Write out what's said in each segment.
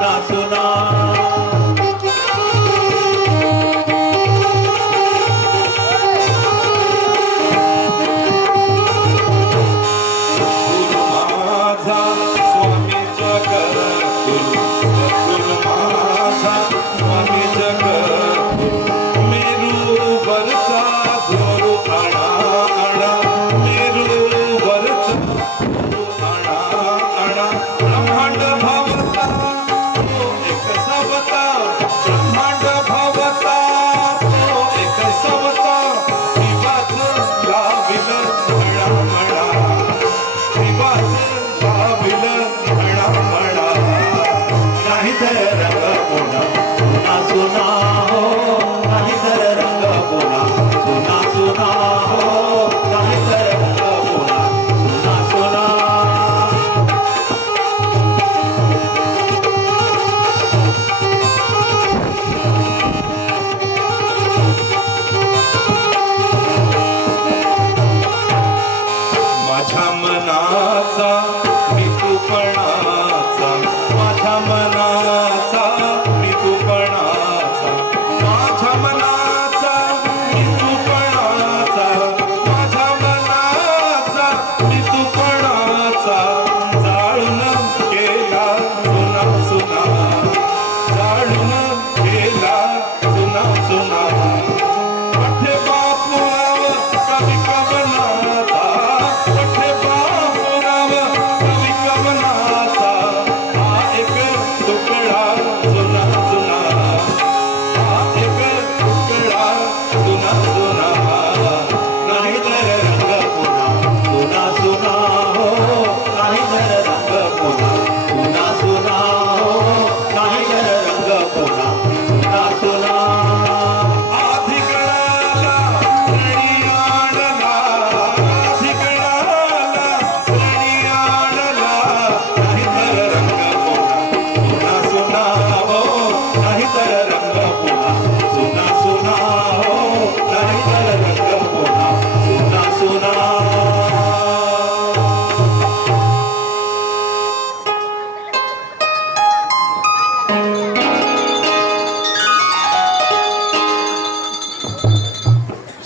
सुना सुना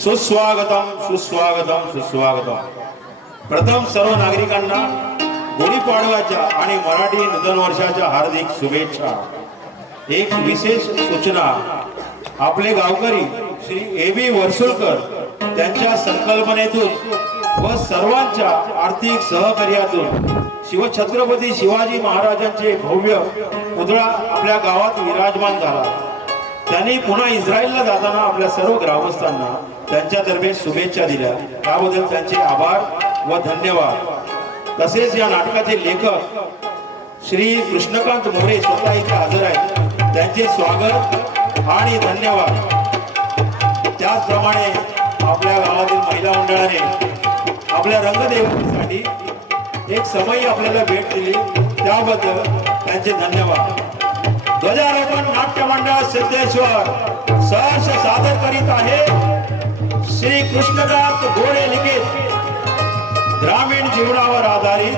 सुस्वागतम सुस्वागतम सुस्वागतम. प्रथम सर्व नागरिकांना गुढीपाडव्याच्या आणि मराठी नूतन वर्षाच्या हार्दिक शुभेच्छा. एक विशेष सूचना. आपले गावकरी श्री ए.बी. वर्सुळकर त्यांच्या संकल्पनेतून व सर्वांच्या आर्थिक सहकार्यातून शिवछत्रपती शिवाजी महाराजांचे भव्य पुतळा आपल्या गावात विराजमान झाला. त्यांनी पुन्हा इस्रायलला जाताना आपल्या सर्व ग्रामस्थांना त्यांच्यातर्फे शुभेच्छा दिल्या. त्याबद्दल त्यांचे आभार व धन्यवाद. तसेच या नाटकाचे लेखक श्री कृष्णकांत मोरे स्वतः इथे हजर आहेत. त्यांचे स्वागत आणि धन्यवाद. त्याचप्रमाणे आपल्या गावातील महिला मंडळाने आपल्या रंगदेवतेसाठी एक समय आपल्याला भेट दिली, त्याबद्दल त्यांचे धन्यवाद. ध्वजारोहण नाट्य मंडळ सिद्धेश्वर सहर्ष सादर करीत आहे श्री कृष्णकांत गोडे लिखित ग्रामीण जीवनावर आधारित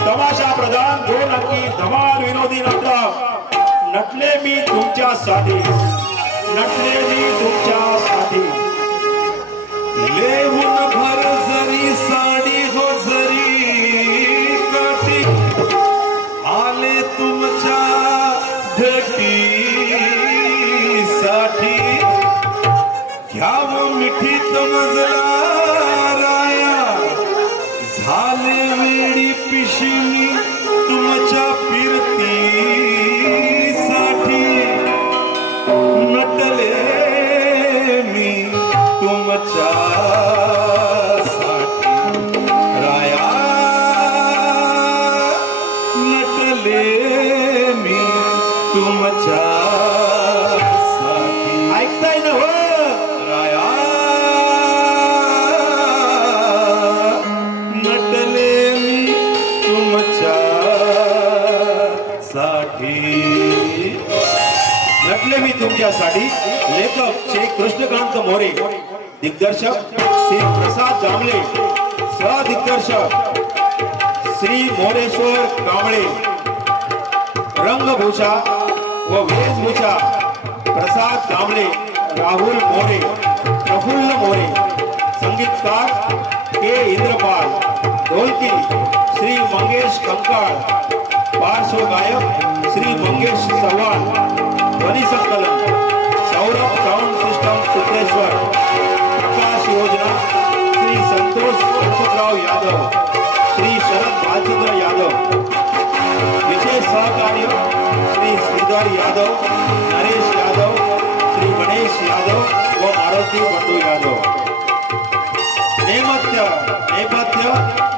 तमाशा प्रधान 2 अंकी धमाल विनोदी नाटक नटले मी तुमच्यासाठी. नटले मी तुमच्यासाठी. लेहून भर जरी साडी हो जरी काठी आले तुमच्या भेटीसाठी. घ्याव मिठीत मजला राया झाले वेडी पिशिनी तुमच्या फिरतीसाठी. नटले मी तुमच्या राया नटले मी तुमच्या ऐकताय ना हो? राया नटले मी तुमच्या नटले मी तुमच्यासाठी. लेखक श्री कृष्णकांत मोरे, दिग्दर्शक श्री प्रसाद जांभळे, सहदिग्दर्शक श्री मोरेश्वर कांबळे, रंगभूषा व वेशभूषा प्रसाद दामले, राहुल मोरे, प्रफुल्ल मोरे, संगीतकार के इंद्रपाल, ढोलकी श्री मंगेश कंकाळ, पार्श्व गायक श्री मंगेश चव्हाण, ध्वनी संकलन सौरभ साउंड सिस्टम सिद्धेश्वर, प्रकाश योजना श्री संतोष अच्युतराव यादव, श्री शरद भालचंद्र यादव, विशेष सहकार्य श्री श्रीधर यादव, नरेश यादव, श्री गणेश यादव व मारुती बंडू यादव. नेपथ्य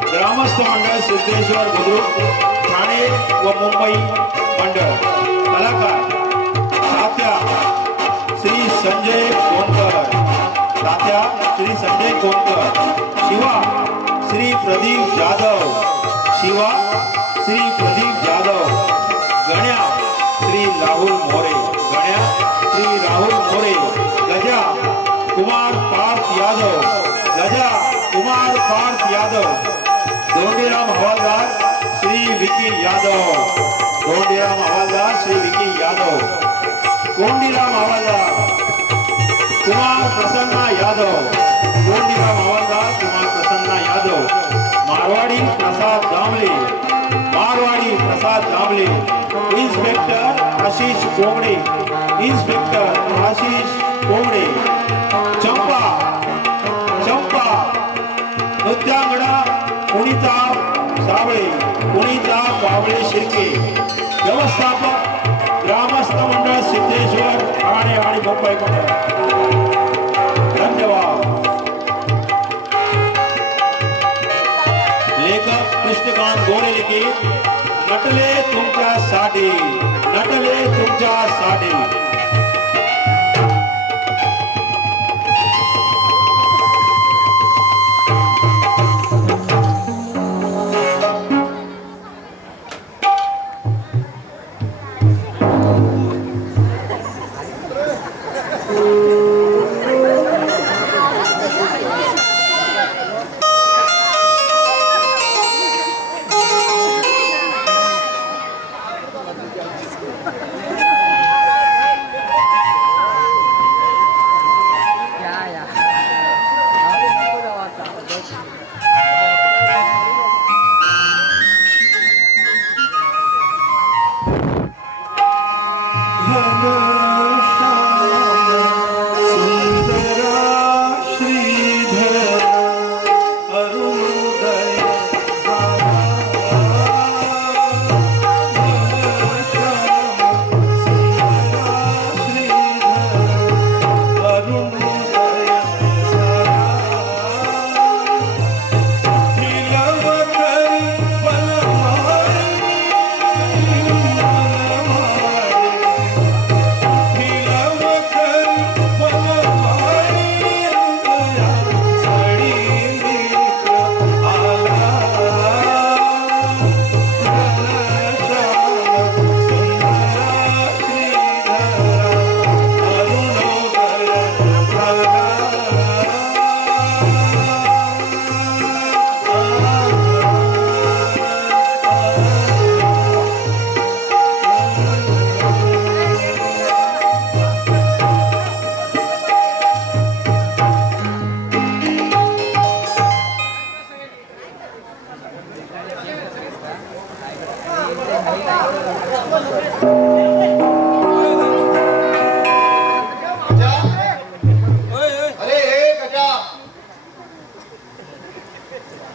ग्रामस्थ मंडळ सिद्धेश्वर बुद्रुक, ठाणे व मुंबई मंडळ. कलाकार तात्या श्री संजय कोणकर, तात्या श्री संजय कोणकर. शिवा श्री प्रदीप जाधव, शिवा श्री प्रदीप जाधव. गण्या श्री राहुल मोरे, गण्या श्री राहुल मोरे. गजा कुमार पार्थ यादव, गजा कुमार पार्थ यादव. दोंडीराम हवालदार श्री विकी यादव, दोंडीराम हवालदार श्री विकी यादव. कोंडीराम हवालदार कुमार प्रसन्ना यादव, कोंडीराम हवालदार कुमार प्रसन्ना यादव. मारवाड़ी प्रसाद दामले, मारवाड़ी प्रसाद दामले. Inspector Ashish Komde, inspector Ashish Komde. चंपा चंपा नृत्यांगना पुनीता साबळे, पुनीता बाबळे शिर्के. व्यवस्थापक ग्रामस्थ मंडळ सिद्धेश्वर, ठाणे आणि मुंबई मंडळ. धन्यवाद. लेखक कृष्णकांत गोरे लिखित नटले तुमच्यासाठी, नटले तुमच्यासाठी.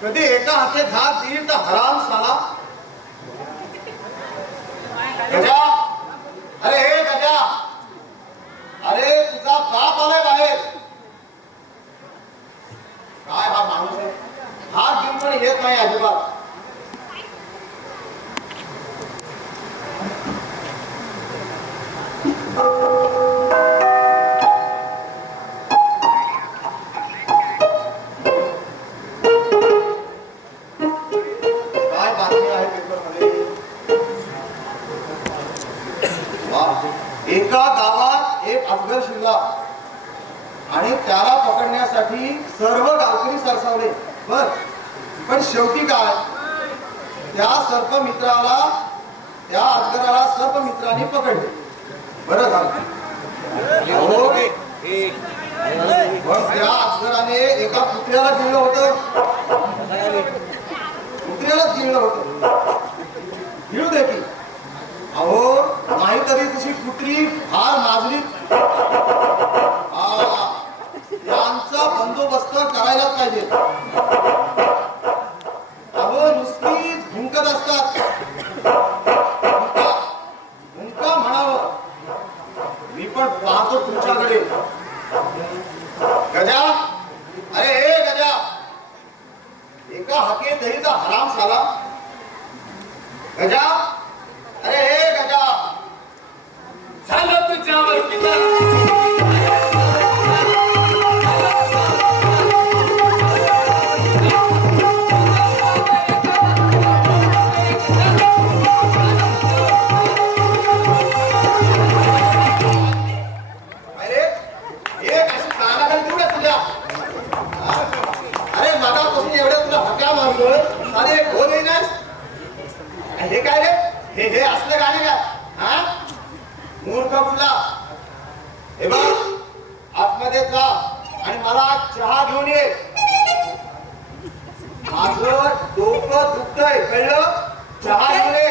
कधी एका हाते हात देईल तर हराम साला. गजा, अरे हे गजा, अरे तुझा बाप आलाय बाहेर. काय हा माणूस आहे, हात घेऊन पण येत नाही अजिबात. एका गावात एक अफगर शिरला आणि त्याला पकडण्यासाठी सर्व गावकरी सरसावले. पण शेवटी काय, त्या सर्प मित्राला त्या अजगराला सर्व मित्रांनी पकडले. बरं झालं. अहो, मग त्या अजगराने एका कुत्र्याला गिळलं होतं. कुत्र्यालाच गिळलं होतं. गिळू दे की. अहो, नाहीतरी तशी कुत्री फार माजली. यांचा बंदोबस्त करायलाच पाहिजे. अहो, नुसतीच भुंकत असतात. भुंका म्हणावं. मी पण पाहतो तुमच्याकडे. गजा, अरे हे गजा, एका हाके दहीचा हराम झाला. गजा, अरे हे गजा, झालं तुझ्यावर किती अरे एक अशी कानाखाली देऊ का तुझ्या? अरे मगापासून एवढ्या तुला हक्या मारतोय. अरे बोलही नाही. हे काय रे? हे असले गाणे काय? हा, मूर्ख कुठला? हे बघ, आतमध्ये जा आणि मला चहा घेऊन ये. माझं डोकं दुखतंय, कळलं? चहा घेऊन ये.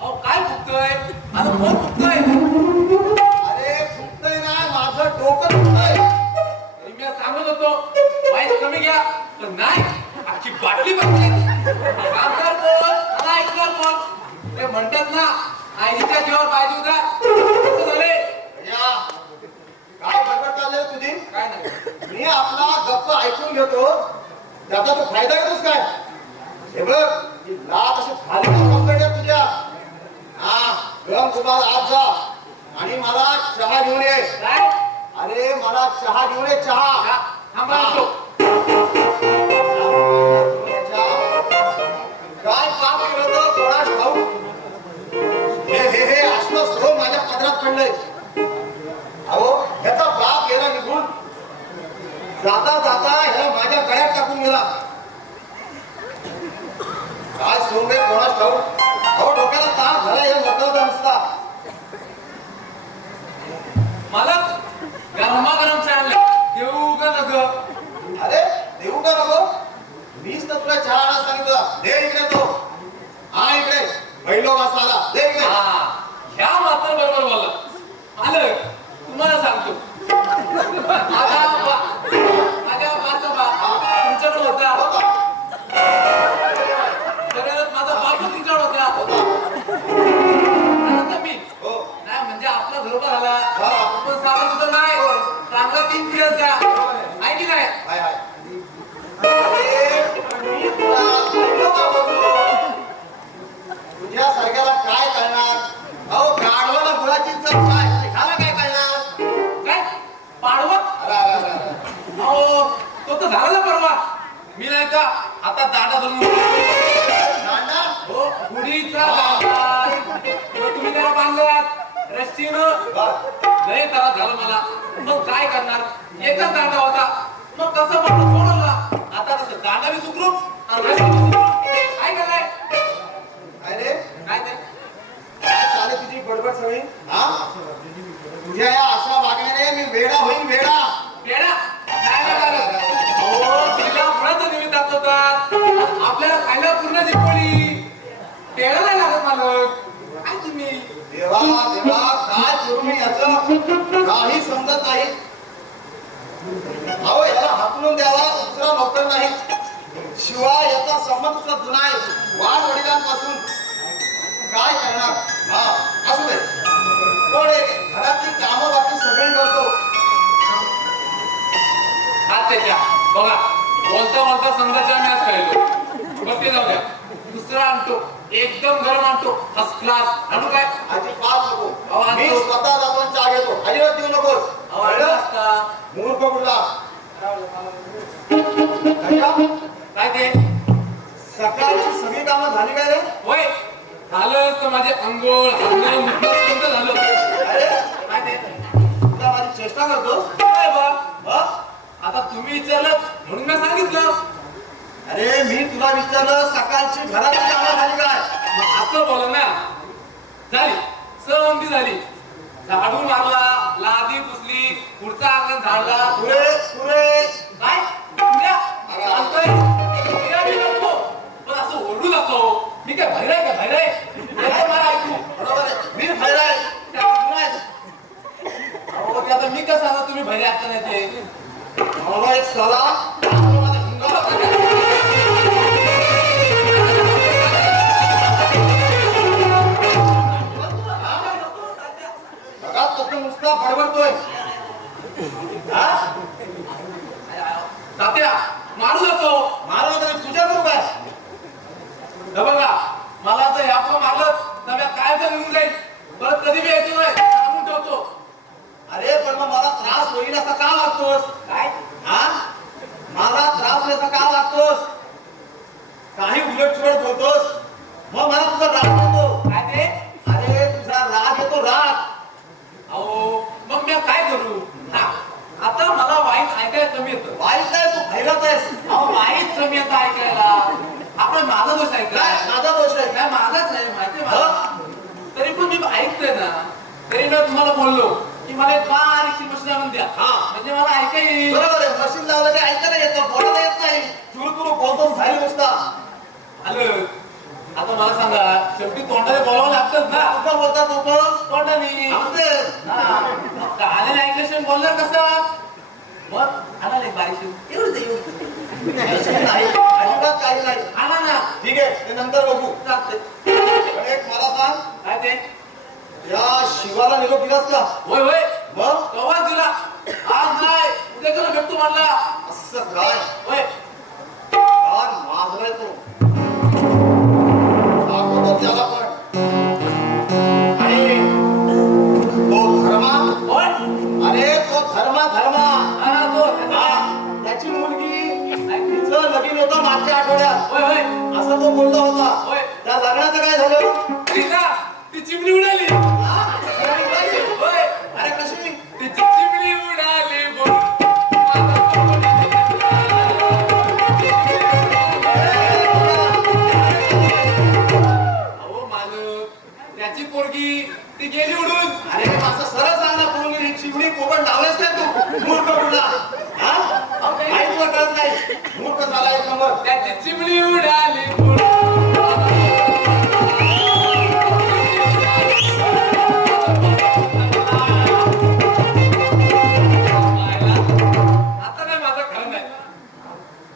अहो काय फुकतोय? आता कोण फुकतोय? अरे दुखतंय ना, माझं डोकं दुखतंय. मी सांगत होतो वाईट कमी घ्या, पण नाही आजची बाटली बघली. कामगार कोण आणि ऐकणार कोण? ते म्हणतात ना, आईच्या जीवावर पाहिजे होता. कसं झाले? या, काय बडबड चाललंय तुझी? काय नाही. मी आपला गप्प ऐकून घेतो, त्याचा तो फायदा घेतोस काय? हे बघ, ही लाट अशी खाली कंपनी तुझ्या. हा, गरम कुमार आज जा आणि मला चहा घेऊन ये. काय? अरे मला चहा घेऊन ये, चहा. थांबा आणतो. काय पाप केलं होतं कोणास ठाऊक. हे असलं सगळं माझ्या पदरात पडलंय. अहो, ह्याचा बाप गेला निघून. जाता जाता ह्याला माझ्या गळ्यात टाकून गेला. काय सोंगे कोणास ठाऊक. अहो, डोक्याला ताप झाला या नकळता नुसता. मला गरमागरम चहा आणला. देऊ का नको? अरे देऊ का नको? मीच तर तुला चहा आणायला सांगितलं. दे इकडे तो. हा इकडे पहिलो वासा आला. दे इकडे. ह्या मात्र बरोबर बोलला. आलं तुम्हाला सांगतो. माझ्या बाचा बाप तुमच्याकडे होता. खरंच माझा बाप तुमच्याकडे होता. आता मी हो. नाही म्हणजे आपला बरोबर आला. हा. पण साधा सुद्धा नाही. चांगला 3 दिवस द्या. आहे की नाही? हाय हाय. अरे, मी तुला पहिलं का बोललो? तुझ्यासारख्याला काय कळणार? अहो, गाढवाला गुळाची चव काय? ह्याला काय कळणार? काय पाडवत? अरे. अहो तो तर झाला ना परवा. मी नाही का आता दांडा धरून दांडा? हो गुढीचा दांडा तो तुम्ही त्याला बांधलात रस्सीनं. लय त्रास झाला मला. मग काय करणार? एकच दांडा होता. मग कसं म्हणून सोडवला. आता कसं दांडा बी सुकरू आणि रस्सी बी सुकरू. काय करणार? अरे, काय ते? काय चालू तुझी बडबड सगळी? हा? तुझ्या या अशा वागण्याने मी वेडा होईन, वेडा. पेढा? नाही ना लागत. अहो तिला फळाचं निमित्त दाखवतात. आपल्याला खायला पूर्ण दिपोळी. पेढा नाही लागत मालक. काय तुम्ही? देवा देवा, काय करू मी याचं काही समजत नाही. अहो, याला हाकलून द्यावा दुसरा नोकर नाही. शिवाय याचा संबंध सुद्धा जुना आहे. वाढ वडिलांपासून. काय करणार? हा, असू दे. पण घरातली कामं बाकी सगळी करतो. हात त्याच्या बघा बोलता बोलता संघाच्या मॅच खेळलो. बघ ते जाऊ द्या. दुसरा आणतो एकदम गरम आणतो फर्स्ट क्लास. आणू काय? अजिबात नको. अहो, आणतो. मी स्वतः जातो आणि चहा घेतो. अजिबात देऊ नकोस. कळलं? असता मूर्ख कुठला? कळलं? काय ते? सकाळची सगळी कामं झाली काय रे? होय झालं तर माझे अंघोळ अंगण मुठलं झालं. अरे, काय ते? तुला माझी चेष्टा करतोस? काय बा? हा? आता तुम्ही विचारलं म्हणून मी सांगितलं. अरे, मी तुला विचारलं सकाळची घरातली कामं झाली काय? मग असं बोल ना. झाली सहमती झाली. झाडू मारला, लादी पुसली, पुढचा अंगण झाडला. पुरे पुरे काय पुऱ्या? चालतंय. पुऱ्या बी नको. पण असं ओरडू नको. मी काय बाहेर आहे का बाहेर आहे? येतो मला ऐकू. बरोबर आहे. मी बाहेर आहे. त्यात गुन्हा आहे. अहो, ते आता मी कसं सांगा तुम्ही बाहेर असता नाही ते. मला एक सला माझा हिंगाला बघा तो नुसता बडबडतोय. हा तात्या मारू जातो. मारला तरी तुझ्या करू काय? हे बघा मला जर यापुढे मारलं तर मी काय तर निघून जाईल. परत कधी बी यायचं नाही. सांगून ठेवतो. अरे पण मग मला त्रास होईल असा का वागतोस? काय? हा मला त्रास होईल असा का वागतोस? काही उलटसुलट बोलतोस. मग मला तुझा राग येतो. काय ते? अरे तुझा राग येतो राग. अहो मग मी काय करू? हा, आता मला वाईट ऐकायला कमी येतं. वाईट नाही तू भैरत आहेस. अहो वाईट कमी येतं ऐकायला. आपण माझा दोष काय ऐकलाय. माझा दोष आहे? काय माझाच आहे माहिती मला. तरी पण मी ऐकतोय ना. तरी मी तुम्हाला बोललो की मला एक बारीकशी मशीन आणून द्या. हा. म्हणजे मला ऐकाय येईल. बरोबर आहे. मशीन लावलं की ऐकायला येतं, बोलायला येत नाही. चुरचुरू बोलतो झाली नुसता. आलं. आता मला सांगा शेवटी तोंडाने बोलावं लागतंच ना. कुठं बोलता लोक? तोंडाने. आमचे कानाने ऐकल्याशिवाय बोलणार कसं? मग आणा नाही बारीकशी. एवढंच आहे, एवढंच. नाही अजिबात काही नाही. आणा ना. ठीक आहे ते नंतर बघू. चालतंय. पण एक मला सांग, काय ते? या शिवाला निरोप दिलास का? होय होय. मग कवा दिला? आज नाही उद्या करा भेटतो म्हणला. असं काय होय. कान माजलाय तो. दाखवतो त्याला पण. आणि तो धर्मा, होय. अरे तो धर्मा धर्मा आणा तो. हा, त्याची मुलगी तिचं लगीन होतं मागच्या आठवड्यात. होय होय. असं तो बोलला होता. होय. त्या लग्नाचं काय झालं? ती चिमणी उडाली. हा? लग्न उडाली? होय. अरे कशी? ती चिमणी उडाली बोल. अहो मालक त्याची पोरगी ती गेली उडून. अरे असं सरळ सांग ना, पूर्वी चिमणी कोकण लावलेच नाही तू मूर्ख कुठला. हा काही तुला कळत नाही. मूर्ख झाला एक नंबर. त्याची चिमणी उडाली बोल. आता नाही माझं खरं नाही.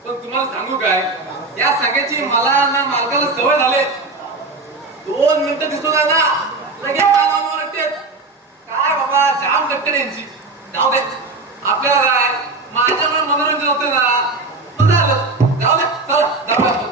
पण तुम्हाला सांगू काय या सगळ्याची मला ना मालकाला सवय झाले. 2 मिनिटं दिसतो ना लगेच कानावर वाटते. काय बाबा जाम कट्टर यांची. जाऊ दे आपल्याला काय माझ्यामुळे मनोरंजन होते ना. मग झालं जाऊ दे. चला जाऊया आपण.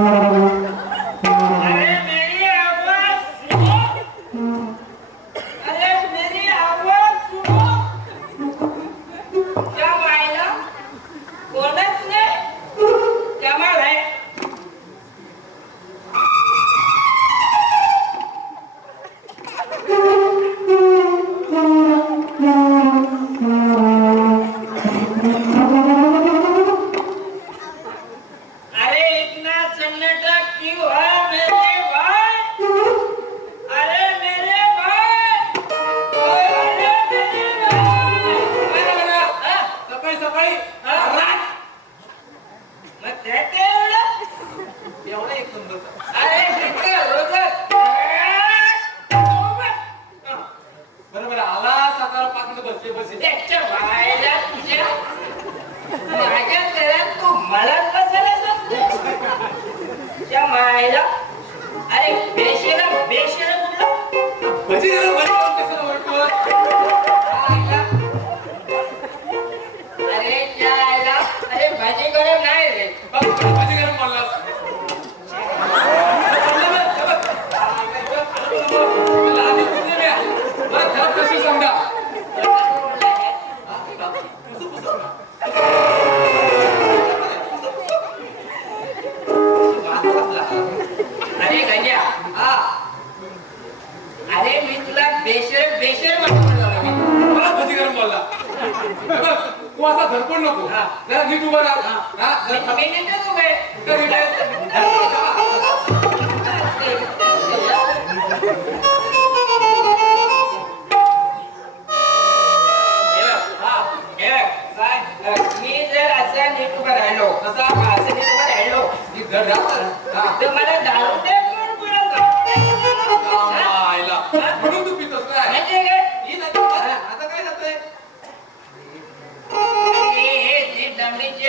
अरे मेरी आवाज सुनो, अरे मेरी आवाज सुनो. क्या मायला कोणच नाही जमा आहे. अरे इतना सन्नाटा क्यों है मेरे भाई? अरे मेरे भाई, अरे मेरे भाई. सकाळी सकाळी मग ते एवढं? एवढा एक नंबर. अरे मित्र रोजच बरोबर आला सातारा पाकड बसले बसले. त्याच्या भायला तुझ्या माझ्या घरात तू मला बसायला सांगतोस? त्या मायला अरे बेशेला बेशेला कुठलं? भजी गरम भजी गरम कशाला ओळखतो? आयला. अरे त्या आयला अरे भाजी गरम नाही रे. बघ, भजी गरम बोललास. मला आधी कुठे नाही आहे. मला घरात कशी समजा. अरे गंजा हा अरे मी तुला बेशर बेशर म्हणतो मी. मला भजी गरम बोलला. बघ, तू असा धडपड नको. हा. जरा नीट उभा राहा. हा, जरा मी नाही तू काय इकडे नीट आहे. मी जर असा नीट उभा राहिलो कसा? असं नीट उभा राहिलो ही धड राहतं. हा. तर मला दारू दे कोण पुढं जाऊ? आईला. म्हणून तू पितोस काय? म्हणजे काय? ही नाही तू. आता काय जातंय? हे ती दमडीची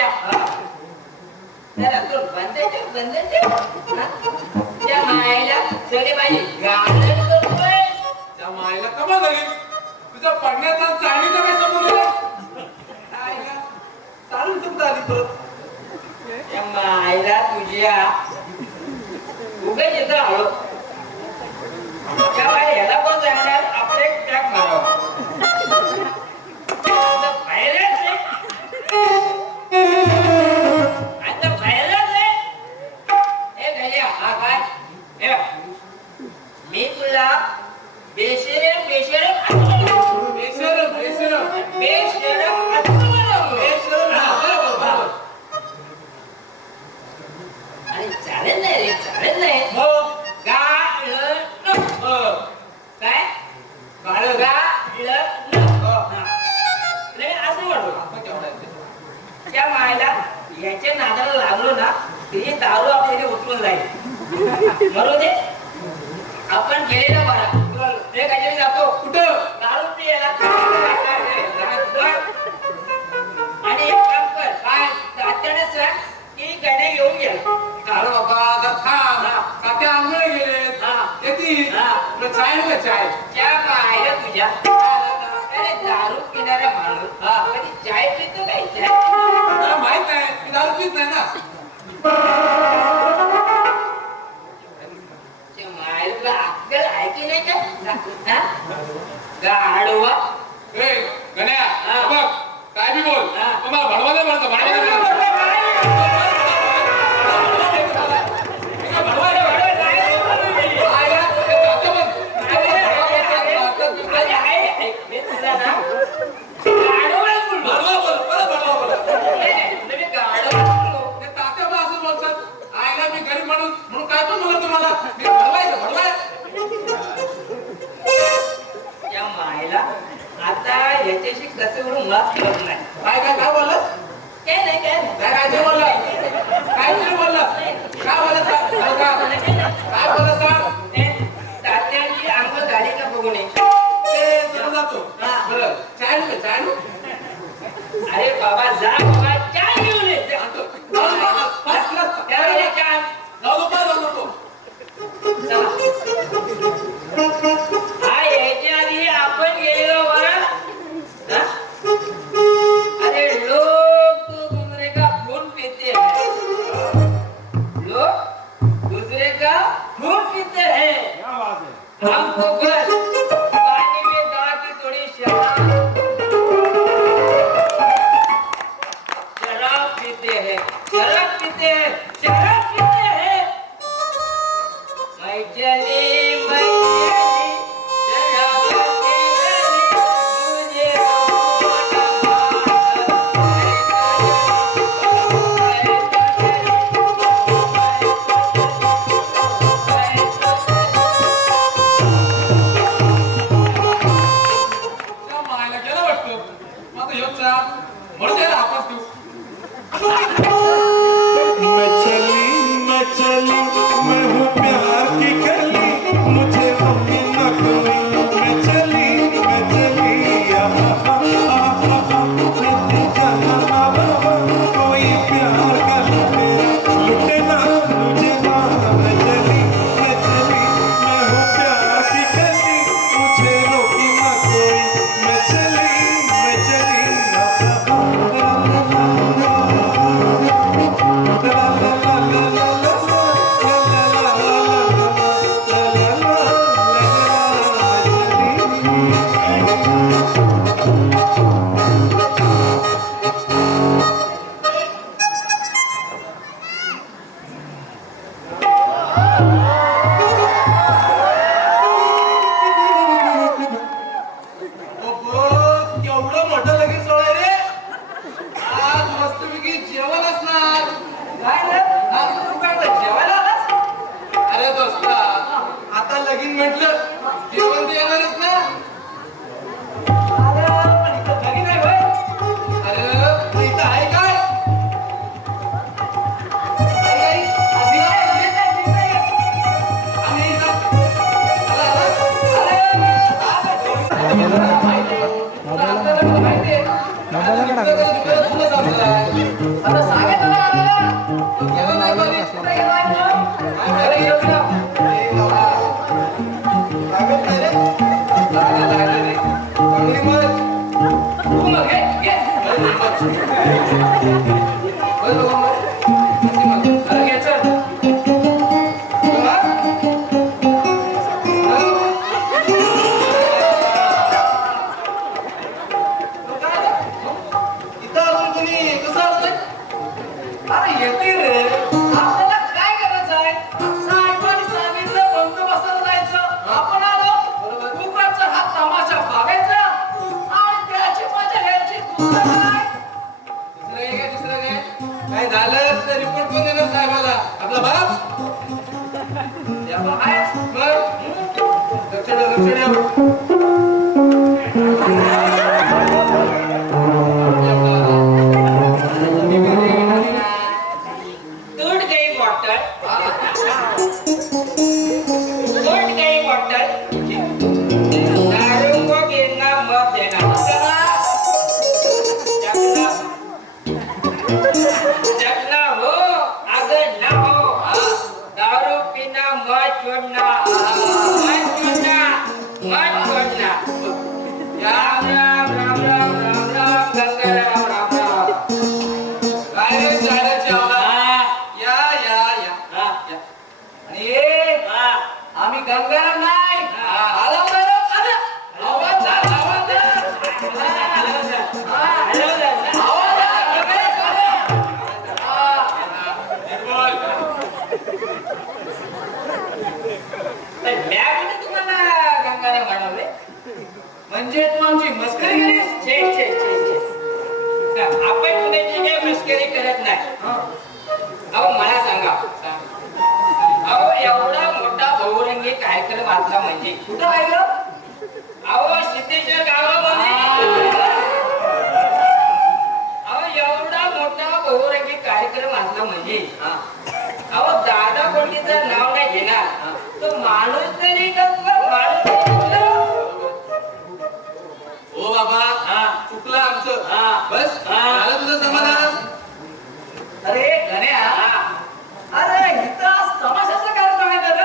जरा तू बंद ठेव. हा? त्या मायला सगळे माझी गाळण करतोय. त्या मायला कमा झाली. तुझा पडण्याचा आणि चाळणीचा काय संबंध आहे? काय गं? चालून चुकता आली परत. त्या मायला तुझ्या उगाच येतं हळू. त्या बाहेर ह्याला पण सांगणार आपले ट्रॅक मारावा. आता बाहेरच आहे. आता बाहेरच आहे. हे गल्या, हा काय? हे बघ. मी तुला बेशरम बेशरम बेशरम बेशरम बेशरम असं बनवलं. बेशरम. हा, बरोबर बरोबर. अरे चालेल नाही रे, चालेल नाही. हो. गाळण. काय? गाळण. गाळण. हा. नाही, असं म्हणतो. आता केवढा आहे? त्या मायला याच्या नादाला लागलो ना ही दारू आपल्याला उचलून जाईल. बरोबर दे आपण गेलेला बरा ते काहीतरी जातो कुठं? दारू पियाला. आणि एक काम कर काय तात्याने सांग की गाणे येऊन गेला. अरे बाबा आता थांब. काका आंघोळ गेलेत. हा. येतील. हा. तुला चाय नको चाय? त्या मायला तुझ्या अरे दारू पिणारा माणूस हा. कधी चाय पितो काय चाय? मला माहित नाही. मी दारू पित नाही ना. त्या मायला अक्कल आहे की नाही का? हा? गाढवा. ए, गण्या, हा. बघ, काय बी बोल. हा. तुम्हाला भडवायला भडतं, भडवायला भडतं. आया, ते तात्या बघ. भडवा बोल, परत भडवा बोला. ते तात्या बा असं बोलतात. आईला मी गरीब माणूस म्हणून काय पण म्हणलं तुम्हाला. मी भडवायचं, भडवाय. या मायला आता याच्याशी कसं म्हणून मुळात कळत नाही. काय बोललास? काय नाही काय नाही. काय काय बोललास? काय तरी बोललास? काय बोलत काय बोलत सांग? ते तात्यांची आंघोळ झाली का बघू नये. ते जरा जातो. हा. बरं, चाय नको, चाय नको? अरे बाबा जा बाबा चहा घेऊन ये. ते आणतो. जाऊ नको, फर्स्ट क्लास. त्यावेळेला चहा. जाऊ नको, जाऊ नको. चला. हा यायच्या आधी आपण गेलेलो बरं. हा? हमको बस पानी में दाल की थोड़ी शराब पीते हैं शराब पीते हैं शराब पीते हैं मैं चली शराब पी गली मुझे त्या मायला गेलं वाटतं मग आता ह्यो चहा म्हणून त्याला आपस तू मैं चली मैं हूँ प्यार की कली मुझे रोके न कोई मैं चली कोई प्यार कर ले लुटे ना मुझे ना मैं चली मैं हूँ प्यार की कली मुझे रोके न कोई मैं चली केवढं मोठं लगेच सोळा रे आज मस्तपैकी जेवण असणार काय रे आज तू काय आता जेवायला आलास अरे दोस्ता आता लगीन म्हटलं जेवण ते येणारच ना अरे पण इथं लगीन आहे होय अरे पण इथं आहे काय अरे अशी काय आणि इथं आला आता सांगायचं ना तू गेला नाही बघ कुठे गेला अरे येऊ ना लागत नाही रे लागत रे चांगली मत तू मग घे अरे घे चल इथं अजून कोणी कसं असतंय अरे येते रे आपल्याला काय करायचं आहे साहेबांनी सांगितलं बंदोबस्ताला जायचं आपण आलो कुकरचा हा तमाशा बघायचा आणि त्याची मजा घ्यायची दुसरं काय झालं तर रिपोर्ट कोण देणार साहेबाला आपला बाप त्या बाप आहेच मग लक्ष ठेव टूट गई बॉटल दारू को गिरना मत देना जगना हो अगर न हो दारू पीना मत छोड़ना राम राम राम राम राम राम गंगा राम राम राम काय रे शाळेत जेवला या या या हा. या. आणि ये आम्ही गंगाराम नाही आलो आवाज आला आवाज म्हणजे तू आमची मस्करी केलीस आपण कुणाची काही मस्करी करत नाही अहो मला सांगा अहो एवढा मोठा बहुरंगी कार्यक्रम असला म्हणजे कुठं आहे ग अहो सिद्धेश्वर गावामध्ये अहो एवढा मोठा बहुरंगी कार्यक्रम असला म्हणजे अहो दादा कोणतीचं नाव नाही घेणार तो माणूस तरी कसला माणूस तरी कसला? हो बाबा चुकलं आमचं बस झालं तुझं समाधान अरे गण्या अरे इथं आज तमाशाचा कार्यक्रम आहे तर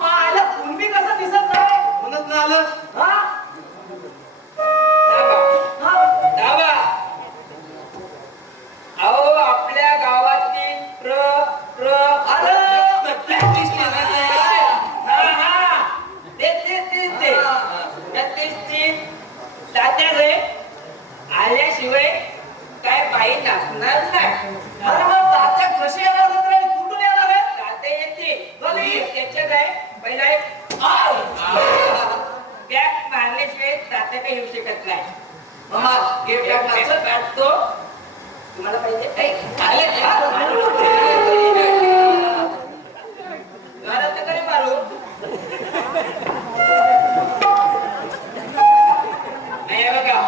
मला कुणबी कसं दिसत नाही म्हणत ना आलं दाबा अहो आपल्या गावातील पहिला एक बॅग मारल्याशिवाय तात्या काही येऊ शकत नाही. मामा गिफ्ट बॅग काढतो. तुम्हाला पाहिजे घरात तरी मारू नाही बघा.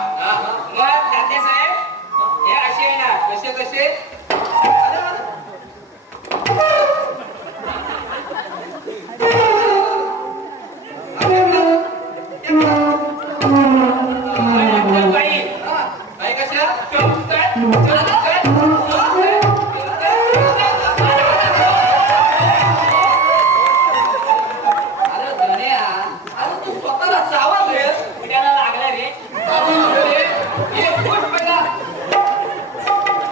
मग तात्या साहेब हे असे येणार. कसे कसे बाई काय कशा अरे गण्या अरे तू स्वतःला सावा घे उद्याला लागला रे. एक फूट पहिला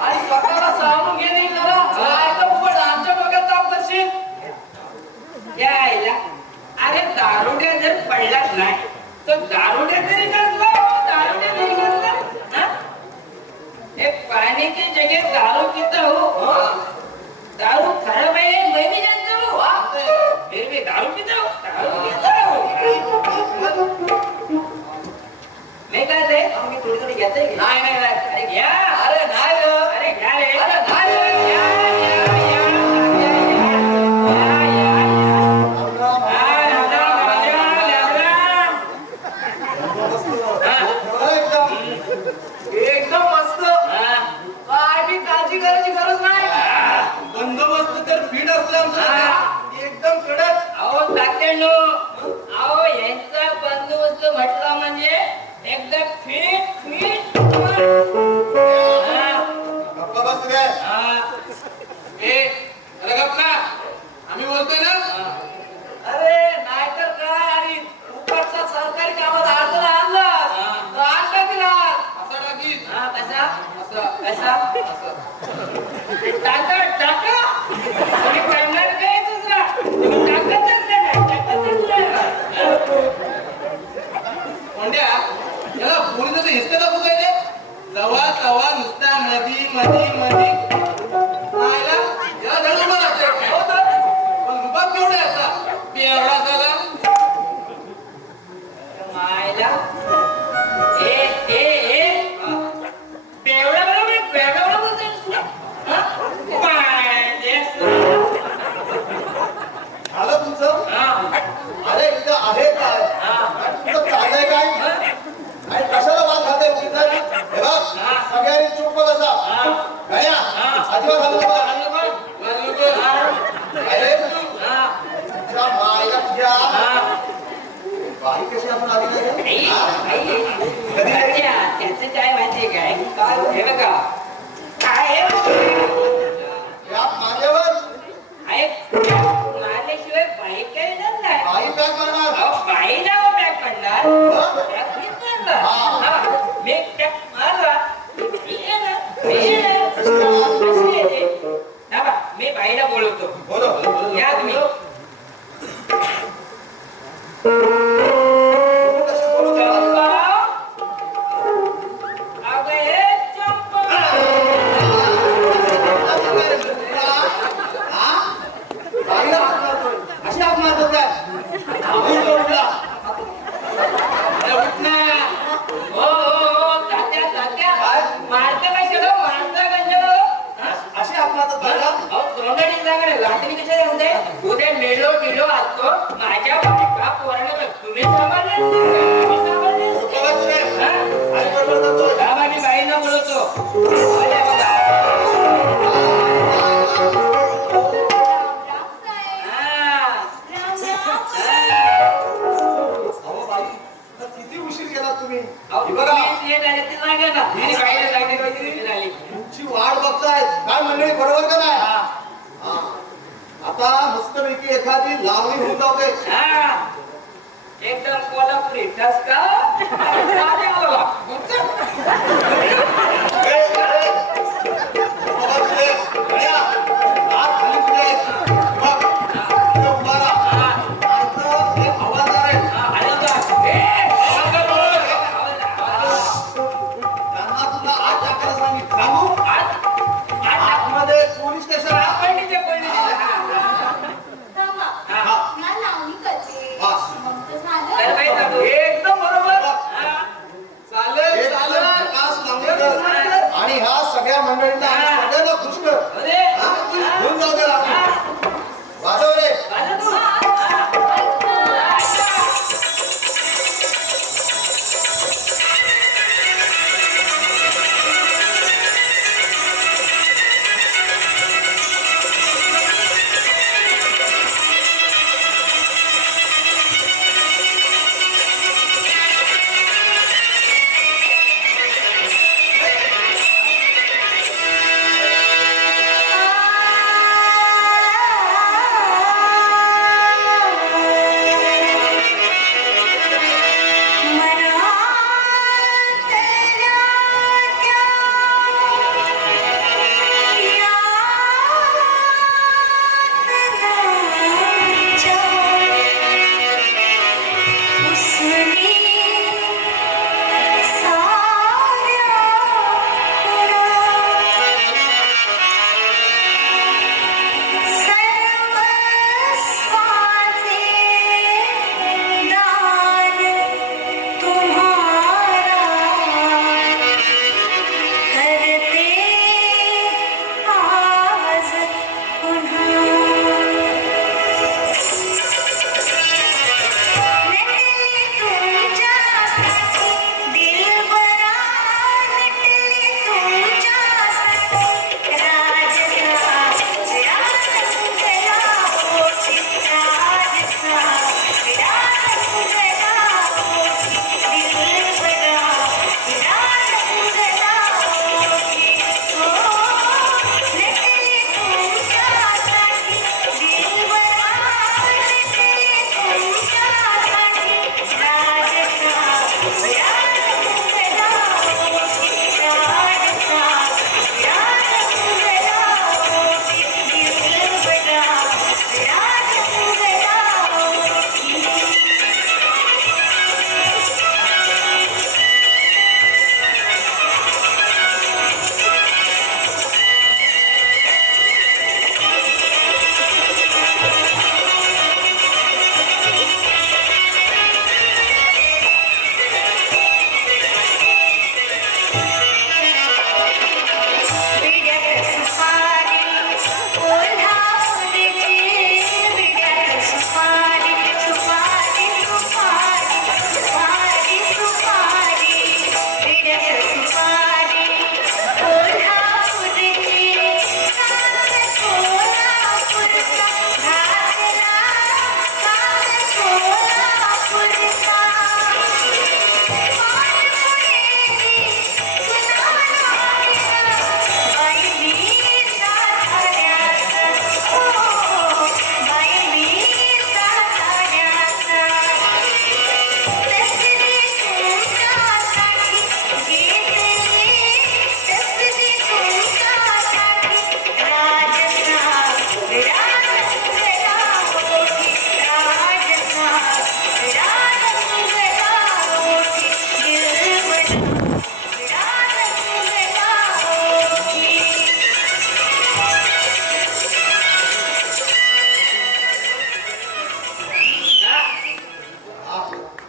आणि स्वतःला सावरून घे नाही जरा ऐकत उघड आमच्या डोक्यात ताप करशील यायला अरे दारुड्या जर पडलाच नाही तर दारुड्या तरी करतो. दारुड्या तरी करतो. हे पाण्याची जगह दारू पिता हो. दारू खराब आहे मैं भी जानता हूँ. फिर भी दारू पिता हूँ. दारू पिता हूँ. मैं काय ते मी थोडी थोडी घेते. नाही नाही नाही अरे घ्या. अरे नाही रे अरे घ्या रे. अरे नाही रे. घ्या, घ्या, घ्या, घ्या, घ्या, घ्या, घ्या. हा, राम राम, राम राम, राम राम. एकदम मस्त हा. काय बी काळजी करायची गरज नाही बंदोबस्त तर फीट असलं आमचं एकदम कडक अहो तात्यानो, अहो यांचा बंदोबस्त म्हटला म्हणजे एकदम फिट फिट. गप्पा बस रे. ए अरे गप ना आम्ही बोलतोय ना अरे नाहीतर काय आणि उपाटचा सरकारी कामात अडचण आणला तर आणला तिला असं टाकीत कसा असं कसा असं टाका टाका तुम्ही पडणार काय दुसरा तुम्ही टाकतच नाही टाकतच नाही. कोंड्या याला पोरीचं हिस्से दाखवू काय ते तवा तवा नुसता मधी मधी मधी नाहीला याला धडू मला पण रुबाब केवढा याचा एवढा झाला मायला ए ए ए बेवडा बरोबर बेवडा बरोबर झालं तुमचं. अरे इथं आहे काय तुमचं चाललंय काय आणि कशाला वाद घालताय उगीच? हे बघ सगळ्यांनी चुप बसा. गण्या अजिबात हलू नका. अरे तुझ्या मायला तुझ्या बाई कशी आपण आली नाही रे? हा? त्याचं काय माहितीये काय हे बघा काय या माझ्यावर मारल्याशिवाय बाई काय येणार नाही. बाई काय करणार? अहो, बाईला हो बॅग पडणार बॅग घेत मारला. मी बॅग मारला कशी येते? थांबा, मी बाईला बोलवतो. बोलो. या तुम्ही. कशी बोलू त्याला? चंपा. अगं हे चंपा. बाईला हात मारतोय. अशी हात मारतो काय? बोल बोलला. अरे उठ ना. हो हो हो तात्या तात्या मारता कशाला मारता कशाला हा? अशी हात मारतात बाईला? अहो तोंडाने सांगणे रात्री कशा सांगते उद्या मेलो मेलो असतो माझ्या बायका पोराने तुम्ही सांभाळले मी सांभाळले बरोबर आहे. हा? आई बरोबर जातोय. बाबा मी बाईंना बोलवतो. अरे बाबा. अहो बाई तर किती उशीर केला तुम्ही? अहो, हे बघा तुम्ही लेट आले ते सांगा ना. मी बाईला सांगते का किती लेट आली. तुमची वाट बघताय काय मंडळी बरोबर का नाही? हा. आता मस्तपैकी एखादी लावणी होऊन जाते. हा. एकदम कोल्हापुरी ठसका. अरे बाबा. थांबा, मला लावणी करते.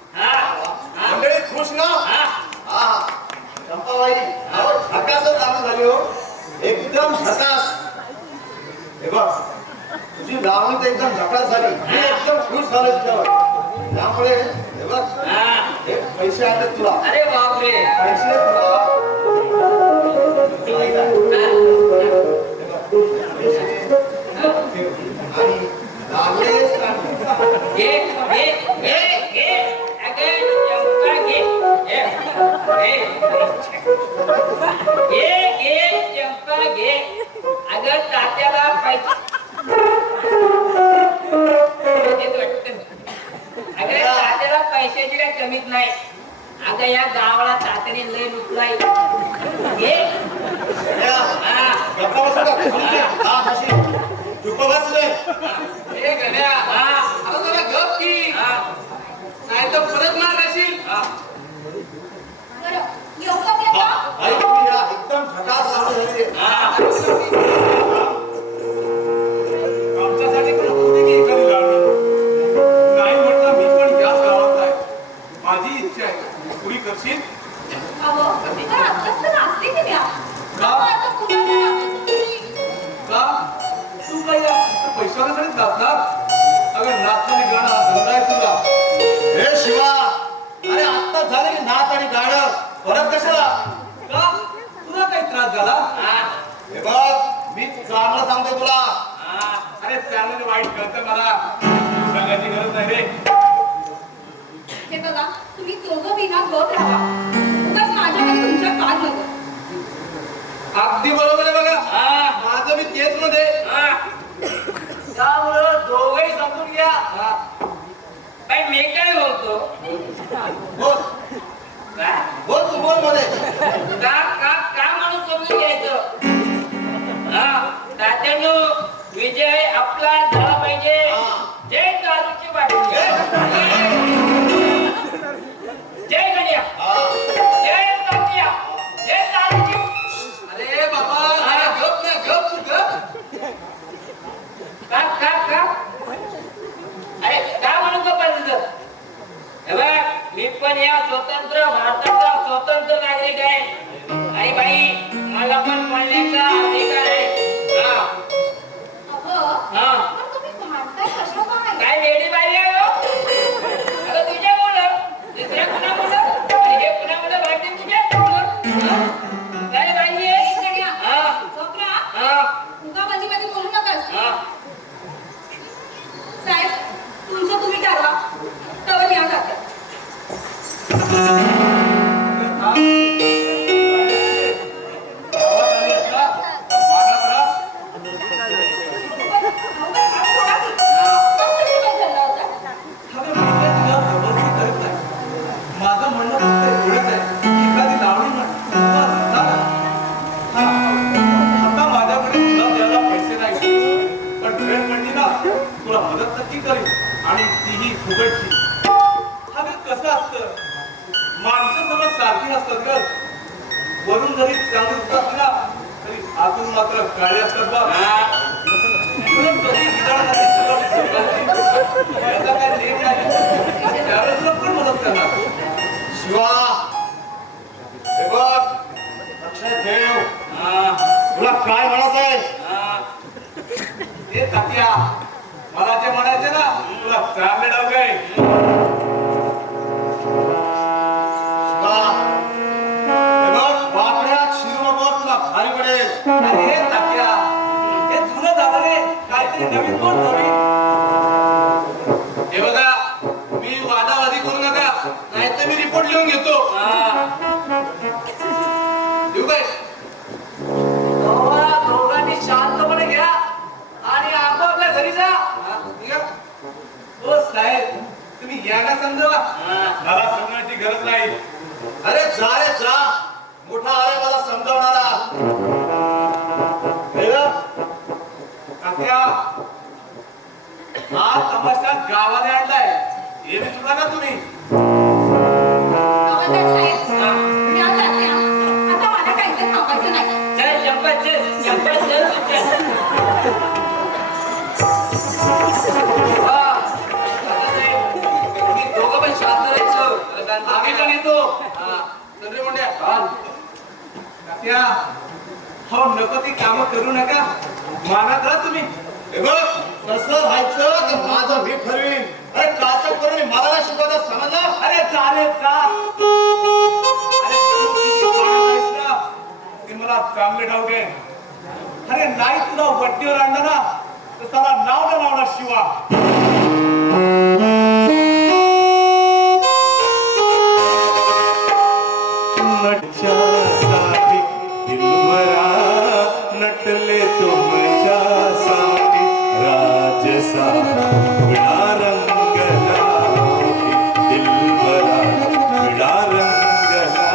मंडळी खुश ना हा चंपाबाई झकासच चालू झाली हो एकदम झकास हे बघ तुझी लावणी तर एकदम झकास झाली मी एकदम खुश झालो तुझ्यावर त्यामुळे हे बघ हे पैसे आले तुला अरे बापरे पैसे तुला आणि लागलेच नाही. घे घे घे घे अगं चंपा घे घे घे चंपा घे अगं तात्याला पैसे अगं तात्याला पैशाची काय कमीच नाही अगं या गावाला तात्याने लय लुटलाय घे हा गप्पा बसू का? हा, हशी. चुप बसलोय. ए गण्या अरे जरा गप की नाही तर परत मार खाशील. हा, आई तुम्ही या. एकदम झकास लावणी झाली रे. आमच्यासाठी पण होती की एखादी लावणी नाही म्हटलं मी पण याच गावात आहे माझी इच्छा आहे पुरी करशील का तू काय या पैशासाठी नाचणार अगं नाचणारी गाणं हा धंदा आहे तुला हे शिवा अरे आत्ताच झाले की नाच आणि गाणं परत कशाला का तुला काही त्रास झाला हे बघ मी चांगलं सांगतो तुला अरे चांगलं आणि वाईट कळतं मला सांगायची गरज नाही रे हे बघा तुम्ही दोघं विना गप राहा उगाच माझ्याकडे तुमच्या कान नको अगदी बरोबर आहे बघा माझं मी तेच मध्ये त्यामुळं दोघही समजून घ्या पण मी काय बोलतो बोल का बोल तू बोल मध्ये का म्हणून समजून घ्यायचं तात्यानो विजय आपला झाला पाहिजे जय दारूची बाटली जय गण्या जय तात्या जय दारूची अरे बाबा जरा गप ना गप तू गप का अरे का म्हणून का पाहिजे हे बघ मी पण या स्वतंत्र भारताचा स्वतंत्र नागरिक आहे आणि बाई मला पण बोलण्याचा अधिकार आहे अगं पण तुम्ही भांडताय कशा काय काय वेडी बाई आहे हो? अगं तुझ्यामुळं दुसऱ्या कुणामुळं आणि हे कुणामुळं भांडते तुझ्यामुळं काय बाई आहे गण्या, गप राहा. उगा मध्ये बोलू नकास साहेब तुमचं तुम्ही ठरवा तर मी जाते मानव ही फुकटची. अगं कसं असतं, माणसं समज सारखी असतात ग. वरून जरी चांगली दिसतात ना तरी आतून मात्र काळे असतात बघ. म्हणून कधी गिटारमध्ये तुला सुरुवाती, याचा काय लेख नाही, त्यावेळेस तुला कोण मदत करणार? शिवा हे बघ लक्षात ठेव. तुला काय म्हणायचं आहे? हे तात्या, मला जे म्हणायचे ना तुला चांगले डाव काय. शिवा हे बघ वाकड्यात शिरू नको, तुला भारी पडेल. अरे तात्या, हे जुनं झालं रे, काहीतरी नवीन कोण नवीन. हे बघा, मी वादावादी करू नका, नाहीतर मी रिपोर्ट लिहून घेतो. लिहू काय? दोघांनी शांतपणे घ्या आणि आपापल्या घरी जा. निघा. हो साहेब, तुम्ही घ्या ना समजावा. मला समजण्याची गरज नाही. अरे जा रे जा, मोठा अरे मला समजावणारा. हे बघ, तात्या, हा तमाशा गावाने आणलाय, हे विसरू नका तुम्ही. हवालदार साहेब, मी आज जाते हा. आता मला काहीतरी थांबायचं नाही. चल चंपत चल, चंपत चल तू चल. वा, दादासाहेब, तुम्ही दोघं पण शांत राहायचं. आम्ही पण येतो. हा. चल रे मोठ्या. तात्या, हो नको ती कामं करू नका, माना करा तुम्ही. हे बघ कसं व्हायचं ते माझं मी ठरवीन. अरे काचा करून मला नाही शिकवत, समजलं? अरे चालेल जा. अरे तू किती चांगला आहेस ना, ते मला चांगले डाव दे. अरे नाही तुला वट्टीवर आणलं ना तर त्याला नाव न लावणार शिवा. नटच्यासाठी दिलभरा नटले तुमच्यासाठी राजसा विडा रंगला दिलभरा विडा रंगला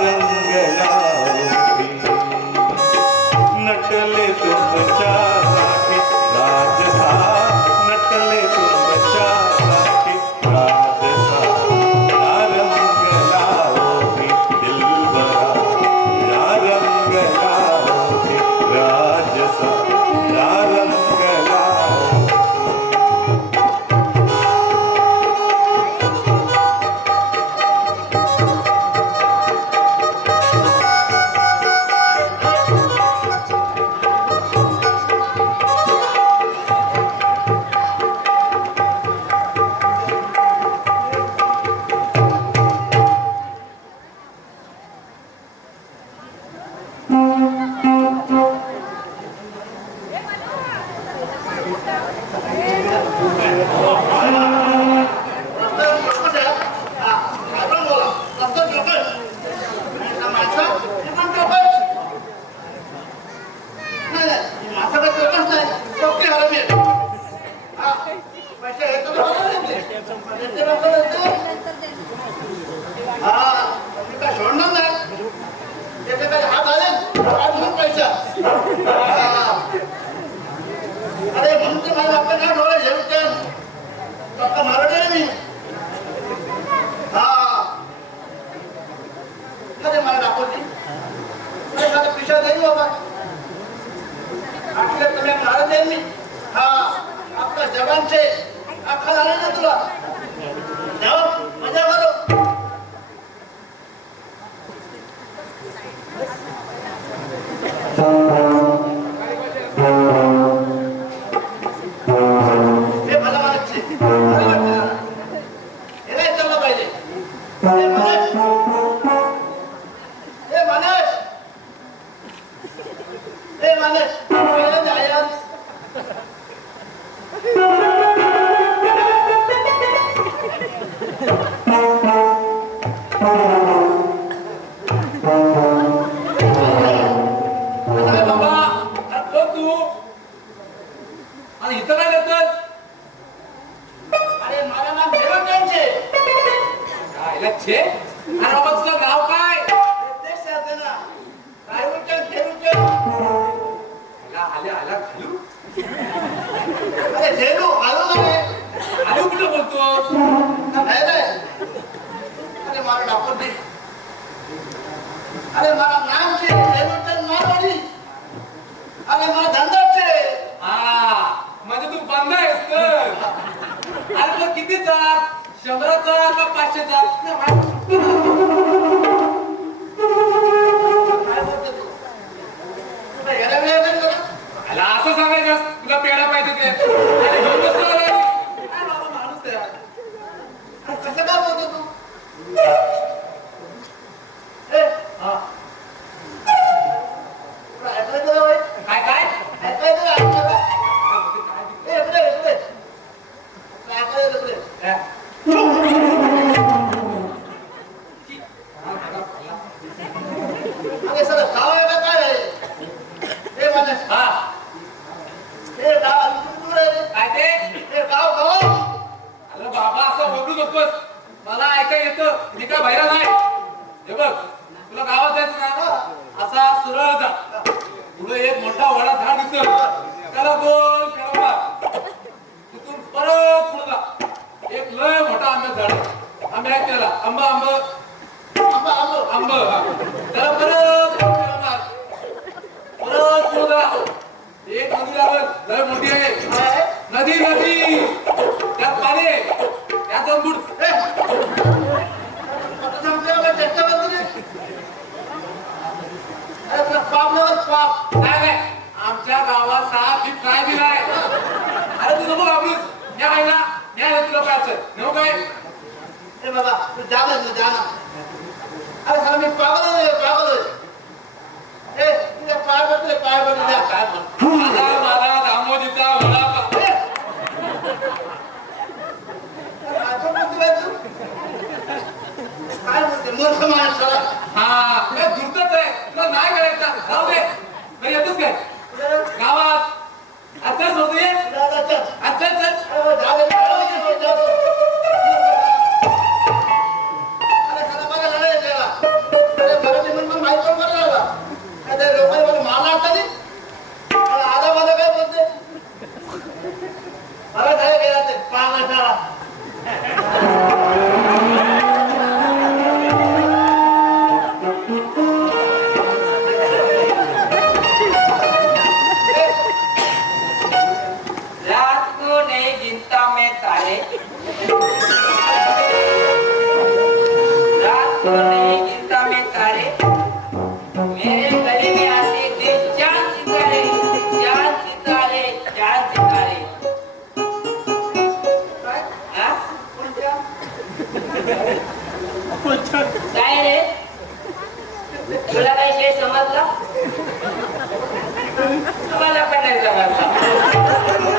रंगला नटले तुमच्यासाठी राजसा नटले तुमच्यासाठी राजसा रंगला दिलबरा रंगला राजसा रंगला. अरे म्हणून तर मला आपलं नाव डोळे घेऊन पक्का मारणार मी. हा अरे मला दाखवली अरे माझा पिशा नाही बाबा आठवड्यात तुम्ही मारत आहे मी. हा आपल्या जवानचे अख्खा झाला ना तुला जाऊ मजा मारो. हे मला मारायचे हे नाही चाललं पाहिजे. हे माणूस हे माणूस हे माणूस पहिलं जायचं. अरे बाबा, अरे कोण तू? आणि इथं काय करतोस? अरे माझं नाव देवकांचे. काय छे? अरे बाबा तुझं नाव काय? तेच आहे ना. देवकांत देवकांत. आल्या आल्या घालू अरे झेलू आलो नाही आलू कुठं बोलतो नाही रे. अरे मला डाकून दे. अरे मला नाम छे झेलू मारवाडी. अरे मला धंदा छे. हा म्हणजे तू बंद आहेस तर अरे तुला किती चार 100चा का 500चा काय बोलतो तू? तुला येड्या बिड्या येतात का? अला असं सांगायचं तुला पेढा पाहिजे ते अरे घेऊन बसलो आला. काय बाबा माणूस आहे यार. अरे कसं काय बोलतो तू? ए, हा. तुला ऐकायचं का बाई? काय काय ऐकायचं का? ऐकायचं का? ए, इकडे. तुला ऐकायचं इकडे. अरे सर गाव आहे का काय आहे? ए माझ्या हा ए गाव अलीकडे दूर आहे रे. काय ते ए गाव. अरे बाबा असं बोलू नकोस मला ऐकाय येतं मी काय बाहेर नाही. हे बघ तुला गावात जायचं ना असा सरळ जा पुढे एक मोठा वडा झाड दिसेल त्याला गोल फिरवा तिथून परत पुढे जा एक लय मोठा आंब्याचं झाड आहे. आंबे आहेत त्याला आंब हा. त्याला परत फिरवणार परत पुढे जा एक नदी लागल लय मोठी आहे नदी त्यात पाणी आहे त्यात जाऊन बुड ए आता सांगतोय मला चर्चा बंद रे. अरे तुला पाप नवर पाप. काय आमच्या गावात 6 फीट काय बी नाही. अरे तू नको घाबरूस या बाईला या तुला काय असेल नको काय ए बाबा तू जा ना. अरे साला मी पागल आहे. ए तुझ्या पाय पडले काय म्हणतो माझा दामोदीचा वडापाव काय बोलते मूर्ख माणूस साला. हा काय दुर्गच आहे तुला नाही करायचं जाऊ दे घरी येतोस काय गावात आजच होतो ये चल रात को नहीं गिनता मैं तारे रात को नहीं गिनता मैं तारे मेरे गले में आते थे चांद सितारे हाँ? काय रे तुला काही शेष समजला तुम्हाला पण नाही समजला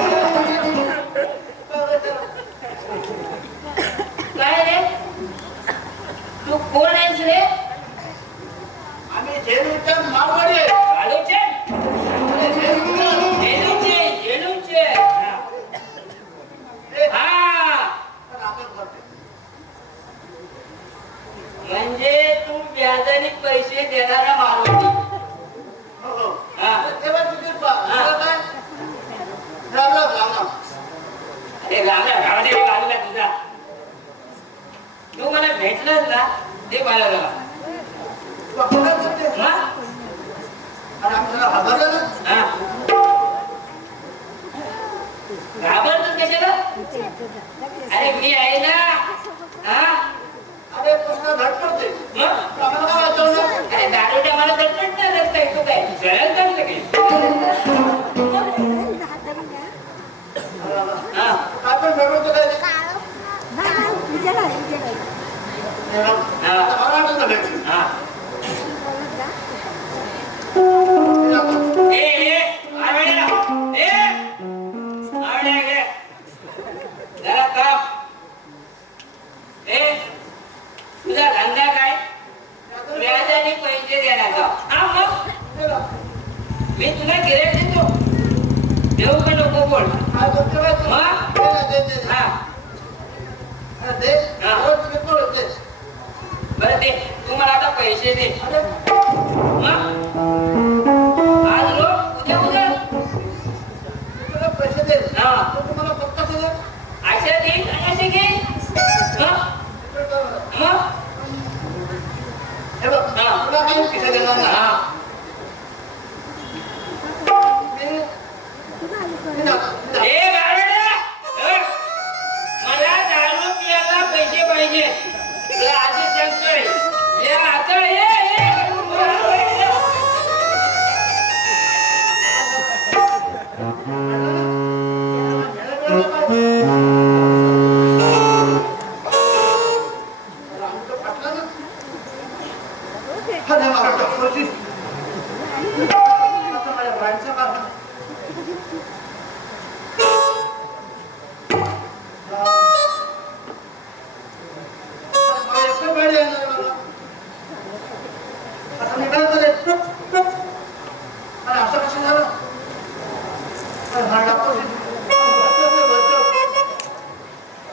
काय रे तू कोण आहेस रे आम्ही झेलूच्या मारवाडी आहे. आलूचे अरे झेलूच्या. झेलूचे ए, हा पण आपण करते. म्हणजे तू व्याजाने पैसे देणारा मारवाडी हो. हा तेव्हा तुझी काय राम. अरे रावडे लागला तुझा तू मला भेटलास ना ते मला जरा तू आपण काय करते? हा? अरे आम्ही सगळं हादरलं ना. हा. घाबरतोस कशाला अरे मी आहे ना हा अरे प्रश्न धडपडते. मग आम्हाला काय वाचवणार? अरे दारूच्या मला तर पडणारच काय तू काय जळेल का लगेच हा काय पण भेटवतो काय? हा मला वाटत नाही भेटली. हा ते आपण- ए आवड्या घे जरा काम तुझा धंदा काय व्याजाने पैसे देण्याचा हा मग मी तुला गिऱ्हाईक देतो देऊ का नको बोल काय बोलते बाई तू? मग? दे ना, दे. हा अरे दे. हा. हो, तुम्ही बोलत दे. बरं दे तू मला आता पैसे दे अरे मग आज रोज उद्या हा तो तुम्हाला पत्ता सगळं अशा घे अशा घे मग हे बघ तुला काही खिशा देणार नाही हा ए गारड्या, मला दारू पियाला पैसे पाहिजे तुला आधी सांगतोय ये आता ये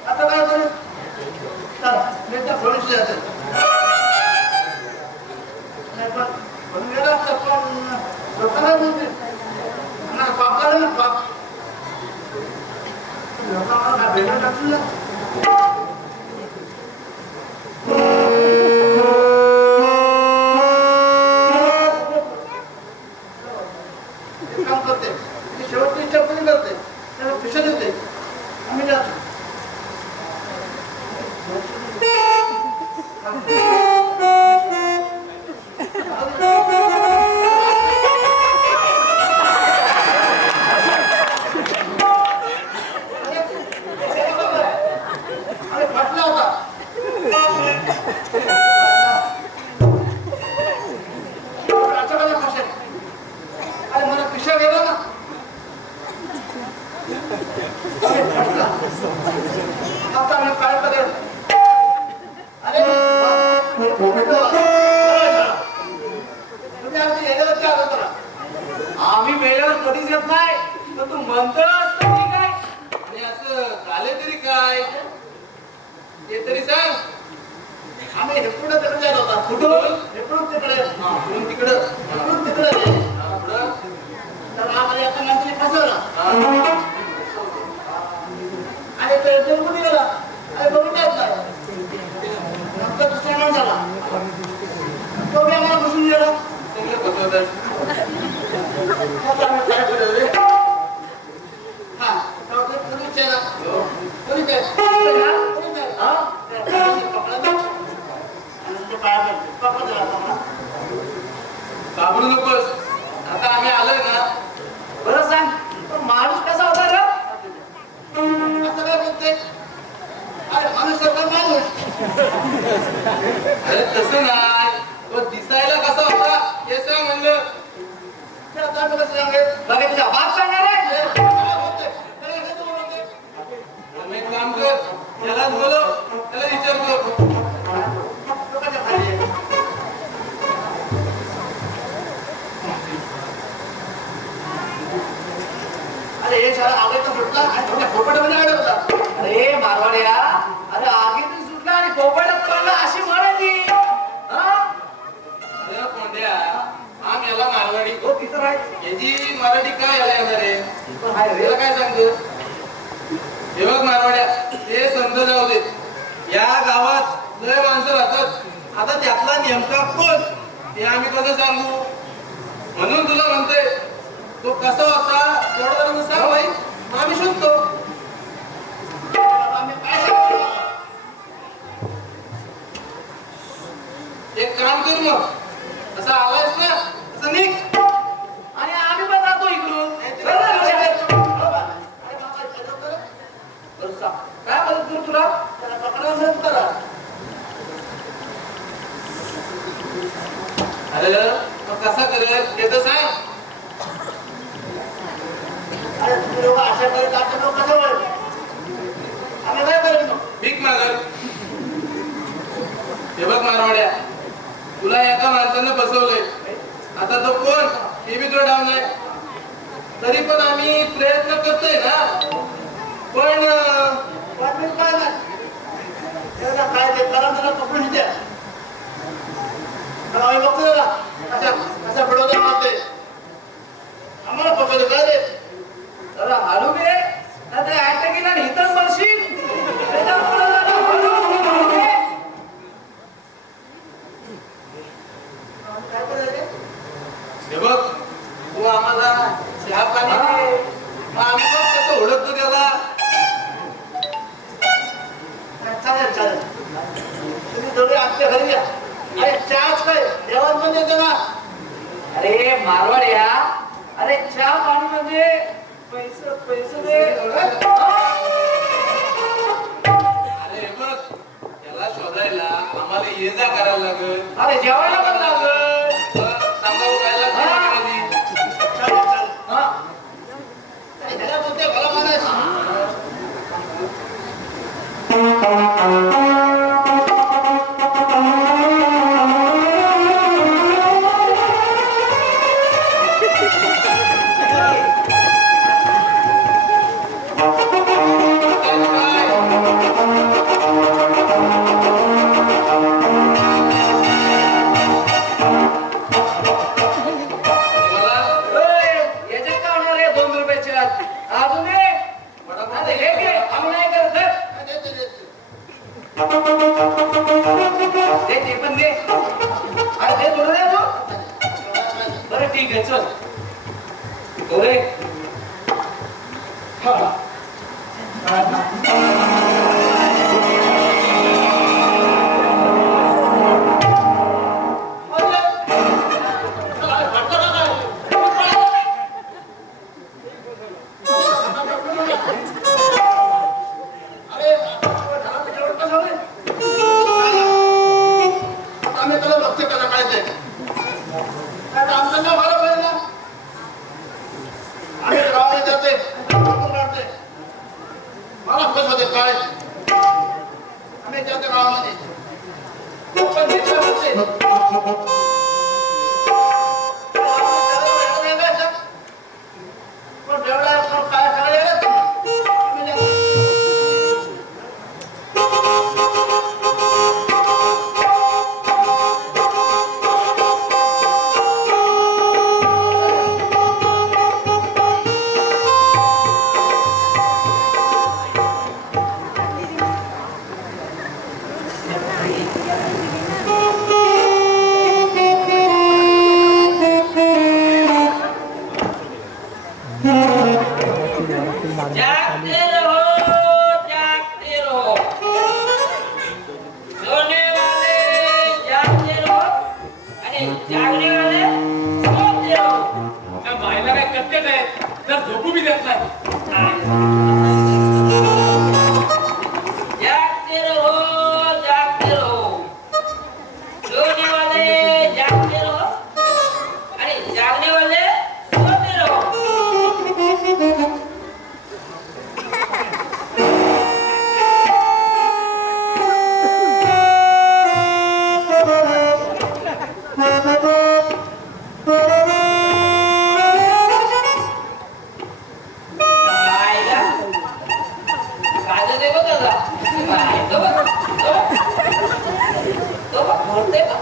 आता काय करू पोलीस जाते लोकांना बोलते पाप झालं ना पाप लोकांना भेटून टाकून ना काम करते शेवटची इच्छा पूर्ण करते त्याला पिशा देते आम्ही जातो अरे फाटला होता अचानक फाशे अरे मला पिशा गेला ना आता मी काय करेल अरे तुम्ही आमची येण्यावरती आलो तर आम्ही वेळेवर कधीच येत नाही पण तू म्हणतोस तर ठीक आहे आणि असं झाले तरी काय ते तरी सांग आम्ही हेकडं तिकडे जायला होता कुठून हेकडून तिकडे म्हणून तिकडं हेकडून तिकडे पुढं तर आम्हाला एका माणसाने फसवला हा. आणि तो निघून गेला आणि बघून येत नाही नंतर दुसऱ्या माणसाला तो बी आम्हाला बसून गेला चांगलं बसवतात. आता आम्ही काय करू रे हा तो पोलीस आहे ना पोलीस आहे पोलीस आहे हा पकडा दे आणि ते पाया पकडा त्याला पकडा घाबरू नकोस आता आम्ही आलोय ना बरं सांग तो माणूस कसा होता रे असं काय बोलते अरे माणूस सगळं माणूस अरे तसं नाही तो दिसायला कसा होता हे सांग म्हणलं ते आता आम्ही कसं सांगेल बघा तुझा बाप सांगणार आहे हे काय बोलते त्याला कसं बोलते मग एक काम कर त्याला बोलव त्याला विचारतो लोकांच्या खाली आहे. अरे हे सारा आवाज सुटला आणि थोड्या फोपटामध्ये अडवला अरे मारवाड्या अरे आगीतून सुटला आणि पोपटात पडला अशी म्हणाली अरे कोंड्या आम याला मारवाडी हो तिथं राहायचं याची मराठी काय याला येणार आहे हाय रे त्याला काय सांगतो हे बघ मारवाड्या ते समजा जाऊ दे या गावात लय माणसं राहतात आता त्यातला नेमका कोण ते आम्ही कसं सांगू म्हणून तुला म्हणतोय तो कसा होता तेवढं जरा सांग भाई आम्ही शोधतो आम्ही काय सांगतो एक काम कर मग असं आलायस ना असं निघ आणि आम्ही पण जातो इकडून काय मदत करू तुला त्याला पकडा मदत करा अरे मग कसा करेल ते तर सांग अरे तुम्ही लोक अशा करत आता लोक कसं वळ आम्ही काय करेल मग भीक मागल हे बघ मारवाड्या तुला एका माणसानं बसवलंय आता तो कोण हे बी तुला डाऊन आहे तरी पण आम्ही प्रयत्न करतोय ना पण वाटलं काय नाही त्याला काय ते करा त्याला पकडून द्या पण आम्ही बघतो त्याला असा बडोदा मारते आम्हाला पकडलं काय रे जरा हळू घे पैसे दे. अरे हे बघ, याला शोधायला आम्हाला ये जा करायला लागेल. अरे जेवायला पण लागल. सांगावं खायला काय आधी. हा ह्याला बोलते भला माणूस. याच्यात का होणार आहे 2 रुपयाच्या अजून एक. अरे हे घे, आम्ही नाही करत धर. दे ते पण दे. अरे दे थोडं दे तू. बरं ठीक आहे चल. ओरे आम्ही तुला लक्ष करा पाहिजे. काय आमचं नाव बरोबर आहे ना. आम्ही गावाला जाते रडते. मला खुश होते काय आम्ही जाते गावामध्ये. पण इच्छा होते. पण जेवढा काय करायला आम्ही जातो. जागते रहो, जागते रहो. सोने वाले जागते रहो आणि जागने वाले सोते रहो. त्या बाईला काय करते नाही तर झोपू बी देत नाही. जागते रहो, जागते रहो. सोने वाले जागते रहो आणि जागने वाले सोते रहो. आईला काजल दे बघ दादा. बाई, तो बघ, तो बघ, बोलते बघ.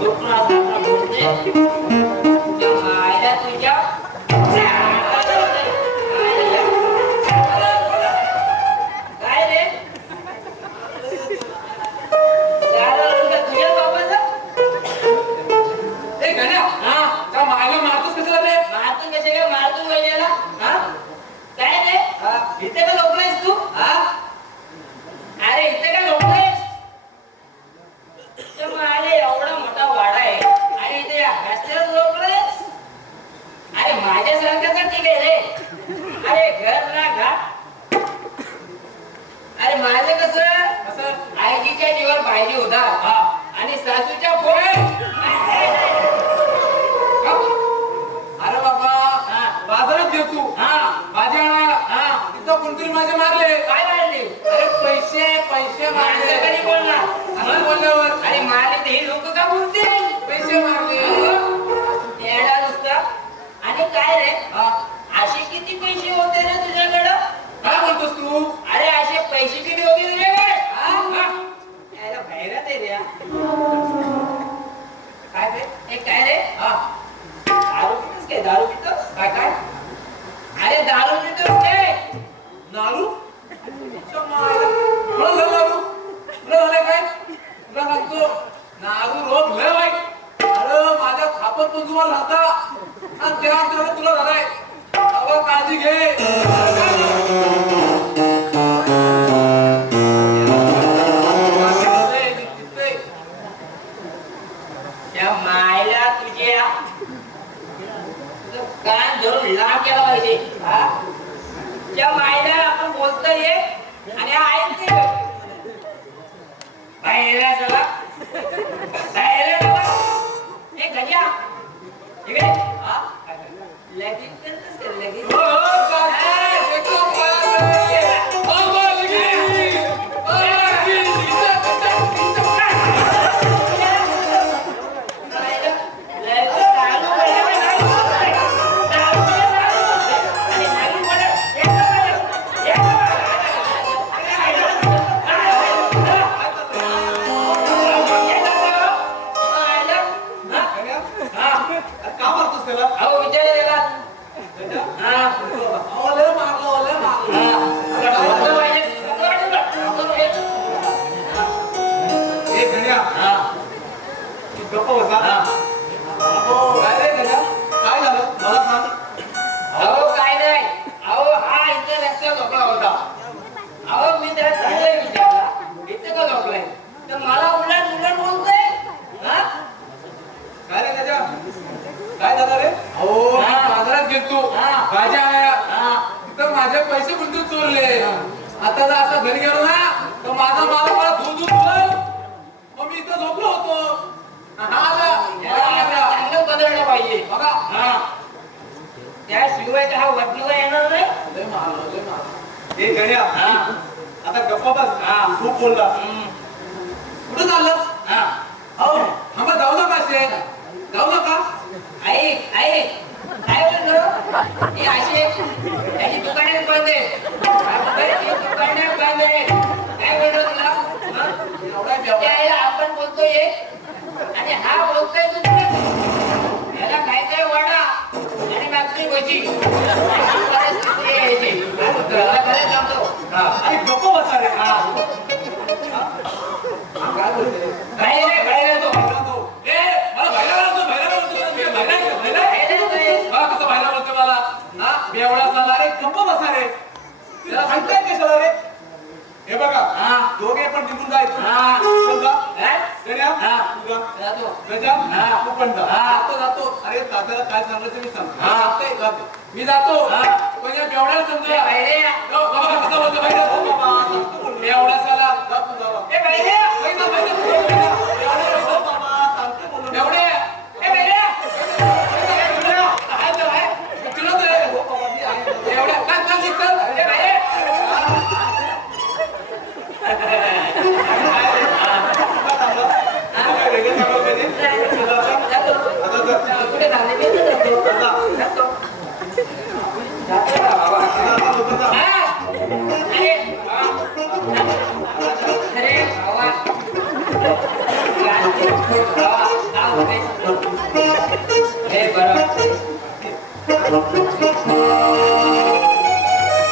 दुखणार बोलते. आईला तुझ्या काय रे तुझ्या बाबाला ए गण्या, त्या मायला मारतोस कशाला रे? मारतून कसे काय मारतून वहिनीला? हा? काय रे इथे का झोपलायस तू? हा? अरे इथे का झोपलायस? तर मग अरे एवढा मोठा वाडा आहे आणि इथे या रस्त्यावर झोपलायस? अरे माझ्यासारखं ठीक आहे रे. अरे घर ना घाट. अरे माझं कसं आईजीच्या जीवर पाहिजे होता आणि सासूच्या पोहे. अरे बाबा, बाजारात गेलो तू. भाजी आणायला. तिथं कोणतरी माझे मारले. काय मारले? अरे पैसे मारले. माझं कधी बोलणार? असं बोलल्यावर अरे मारले ते लोक का बोलतील? पैसे मारले. येडा नुसता. आणि काय रे असे किती पैसे होते रे तुझ्याकडं? काय बोलतोस तू? अरे असे पैसे किती होते तुझ्याकडे? यायला बाहेर आहे रे. काय रे हे काय रे? दारू पितोस काय? दारू पितोस काय? काय अरे दारू पितोस काय? नारू? तुला नारू? तुला झालंय काय? तुला सांगतो, नारू रोग लय वाईट. अरे माझ्या खापत पण तुम्हाला राहता आणि त्या अंतराने तुला झालाय. अगं काळजी घे. त्या मायला तुझ्या कान धरून लांब केला पाहिजे हा त्या मायला आपण बोलतोय आणि ऐकते बाहेर चला बाहेर चला हे गजा इकडे हा लगेच करतोस लगेच हो, काय? एकदम बरोबर. हो, लगीन. लगीन. का मारतोस त्याला अहो, लय मारलं, लय मारलं. ए गण्या गप्प बसा काय रे गण्या काय झालं मला सांग अहो काय नाही अहो हा इथे रस्त्यावर झोपला होता अहो मी त्याला चांगलं विचारला इथे का झोपलाय तर मला उलट उलट बोलतोय हा काय रे गजा काय झालं रे अहो, मी बाजारात गेलतो हा. भाज्या आणायला. हा तिथं माझे पैसे गुंतून चोरले आता जर असं घरी गेलो ना तर माझा माल मला दूध मग मी इथं झोपलो होतो हा आला. याला आता चांगलं बदललं पाहिजे बघा हा त्याशिवाय तर हा वटणीवर येणार नाही लय मारलं, लय मारलं. ए गण्या हा आता गप्प बस हा. खूप बोलला कुठं चाललं हा अहो थांबा जाऊ नका असे जाऊ नका ऐक ऐक काय बोलतो हे असे त्याची दुकाने बंद आहे त्याची दुकाने बंद आहे काय बोलतो तुला हं? एवढा जेवढा त्याला आपण बोलतोय आणि हा बोलतोय दुसरं याला काय काय वडा आणि मागची भजी अशी परिस्थिती आहे याची. त्याला खरं सांगतो अरे गप्प बसा रे काय बोलते बाहेर तो ए मला बाहेर बोलतो कसं बाहेर बोलतो मला हा बेवडा झाला अरे गप्प बसा रे तुला सांगताय कशाला रे हे बघा हा. दोघे पण निघून जायचं हा. चल जा. हा? गण्या, हा. तू जा. जातो गजा, हा. तू पण जा. जातो जातो अरे तात्याला काय सांगायचं मी सांगतो हा. सांगते, जाते. मी जातो हा. पण या बेवड्याला समजा बाहेर ये. बाबा कसं बोलतो बाहेर हो बाबा, सांगतो बोललो. बेवडा झाला जा तू जा बाबा. ए बाहेर ये. हो बाबा, सांगतो बोललो. बेवडे ए बाहेर ये. काय तर आहे तुला तर हो बाबा, मी आहे. बेवड्या काय काय शिकतात ए बाहेर ये. तुला थांबा. तुला काय वेगळं सांगावं का नाही? चल आता. जातो. आता जा. कुठे झाले मी तर जातो. जातो. जातो ना बाबा. आता लवकर जा. हा. अरे हा. अरे बाबा. बाबा, काय होतंय? हे बरं.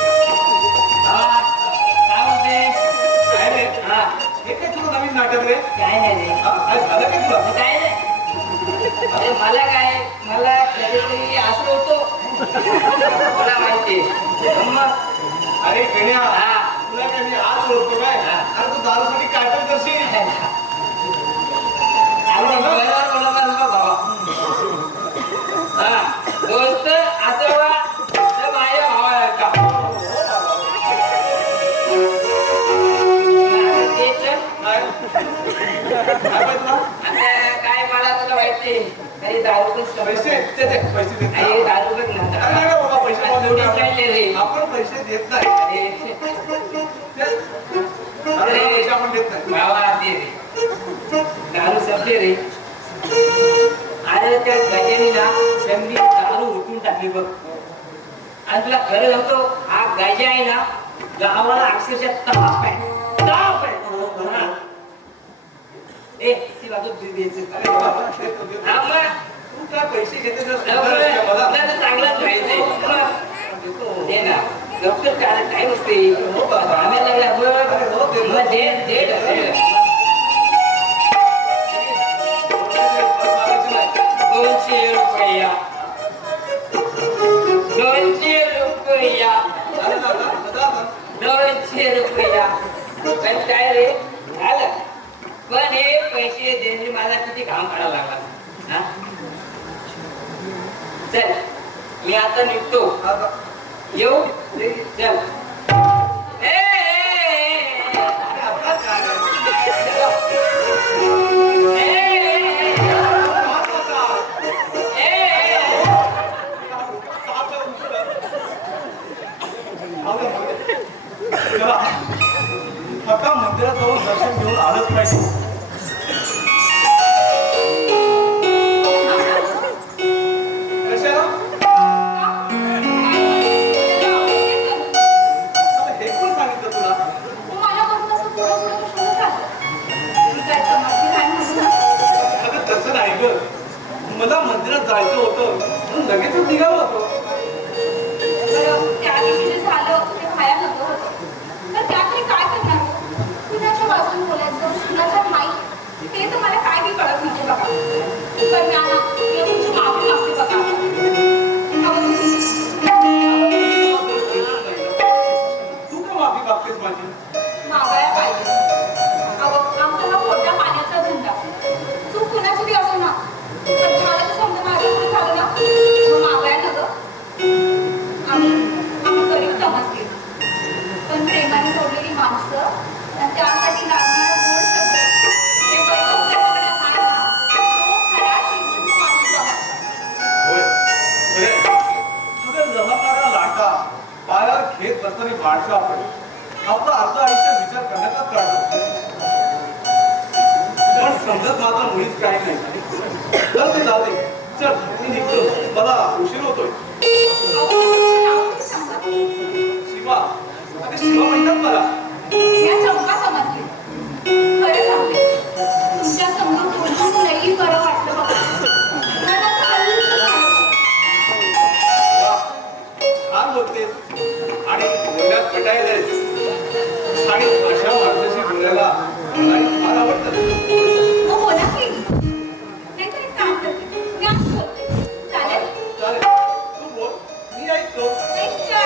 बाबा, काय होतंय? काय रे? हा. हे काय तुला नवीन नाटक रे काय नाही रे. हा? काय झालं काय तुला काय नाही. अरे मला काय मला कधीतरी असं होतो मला माहिती मग अरे गण्या हा. तुला काय मी आज ओळखतो काय हा. अरे तू दारूसाठी काय पण करशील अरे बरोबर बोलत बघ बाबा हा दोस्त असं वा तर माझ्या भावाला का तेच काय काय पाहिजे तुला आता काय मला तुला माहिती अरे दारू पैसे पैसे देत नाही. अरे दारू पण अरे नाही ना बाबा पैसे कोण देऊ रे आपण? आपण पैसे देत नाही अरे पैसे आपण देत नाही बाबा दे रे दारू संपली रे अरे त्या गजाने ना संधी दारू उठून टाकली बघ आणि तुला खरं सांगतो हा गजा आहे ना गावाला अक्षरशः ताप आहे हा. ए ती बाजू द्यायचं अरे बाबा, देतो, देतो. हा मग तू काय पैसे घेते जर तुला तर चांगलंच माहिती दे ना डॉक्टर काय असते आम्ही लागला मग दे 200 रुपया 200 रुपया 200 रुपया पण काय रे झालं पण हे पैसे देणे मला किती काम करायला लागला हा चल मी आता निघतो. आता येऊ चल. ए, आता काय आता मंदिरात जाऊन दर्शन घेऊन आलंच पाहिजे. कशाला आता हे कोण सांगितलं तुला? अगं तसं नाही ग, मला मंदिरात जायचं होतं म्हणून लगेचच निघालो होतो. त्या दिवशी जे झालं ते भयानक होतं. तर त्यातरी काय करणार? कुणाच्या बाजूने बोलायचं, कुणाच्या नाही ते तर मला काय बी कळत नव्हते बाबा. तर मी आता मी तुमची माफी मागते बघा. तू का माफी मागतेस माझी? मागायला पाहिजे. अगं आमचा हा पोट्या पाण्याचा धंदा. चूक कुणाची बी असो ना, पण मला तर समजा माझ्या पुढे झालं ना, मग मागायला नको. आम्ही गरीब तमासगीर, पण प्रेमाने सोडलेली माणसं आणि त्यासाठी लागणारा गोड शब्द ते वैभव करणारा मानवा, तो खरा श्रीमंत माणूस बघा. होय अरे तुझ्या लहानारा लाटा पायावर खेत बसणारी माणसं आपण आपलं अर्ध आयुष्य विचार करण्याचाच काढतो. पण समजत मात्र मुळीच काही नाही. चल ते जाऊ दे. चल मी निघतो, मला उशीर होतोय. अहो, तुमचं नाव तरी सांगा. शिवा, अगं शिवा म्हणतात मला. या चौका समजले. खरं सांगते, तुमच्या समोर बोलून लई बरं वाटलं बघा. मला असं हलून झालं. छान बोलतेस आणि बोलण्यात पटायलेस आणि अशा माणसाशी बोलायला मलाही फार आवडतं. मग बोला की. नाहीतर एक काम करते, मी आज बोलते. चालेल? चालेल तू बोल, मी ऐकतो. ऐका.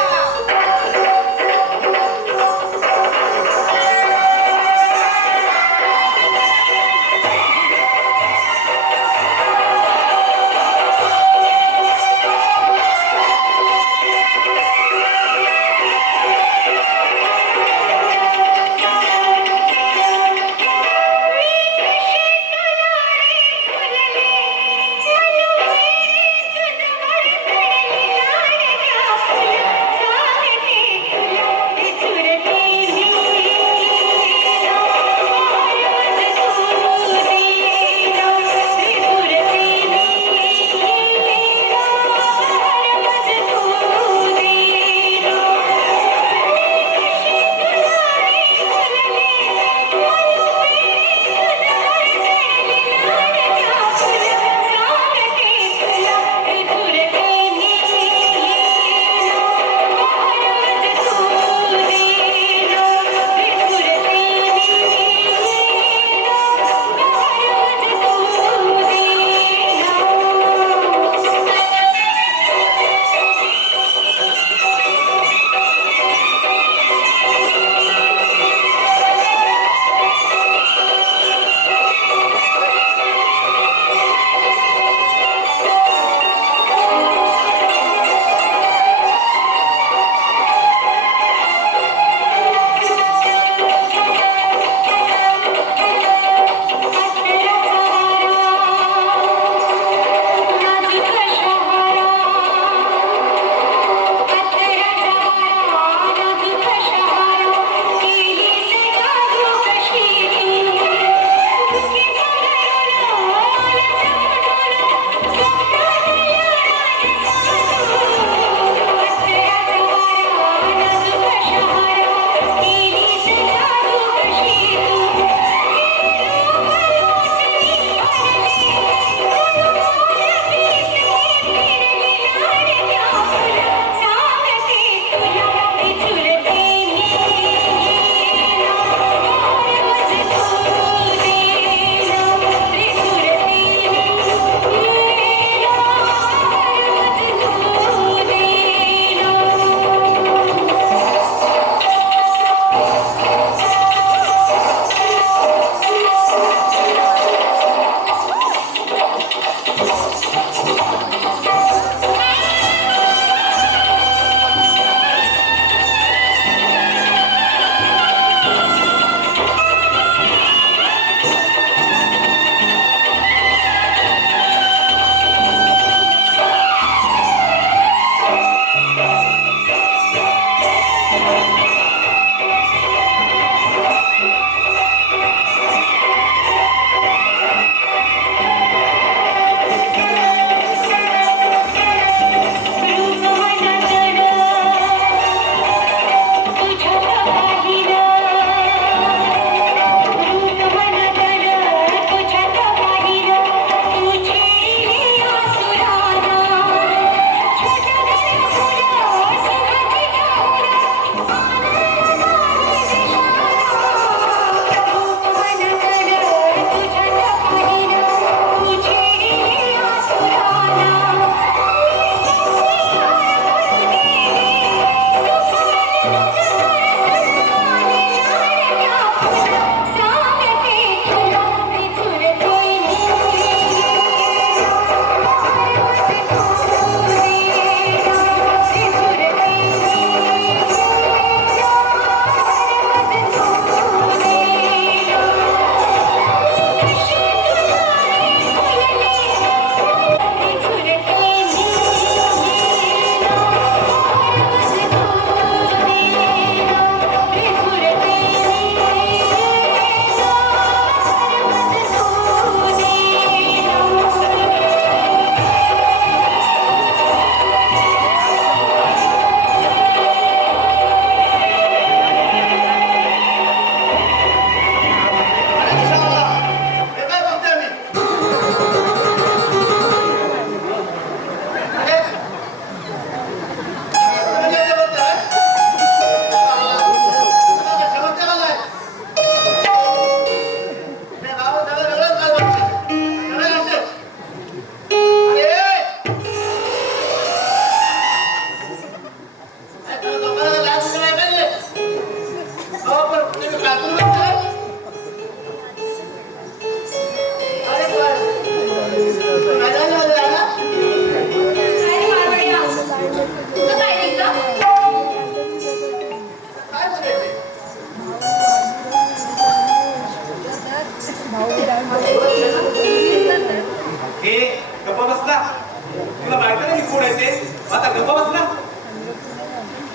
आता गप्पा बसला.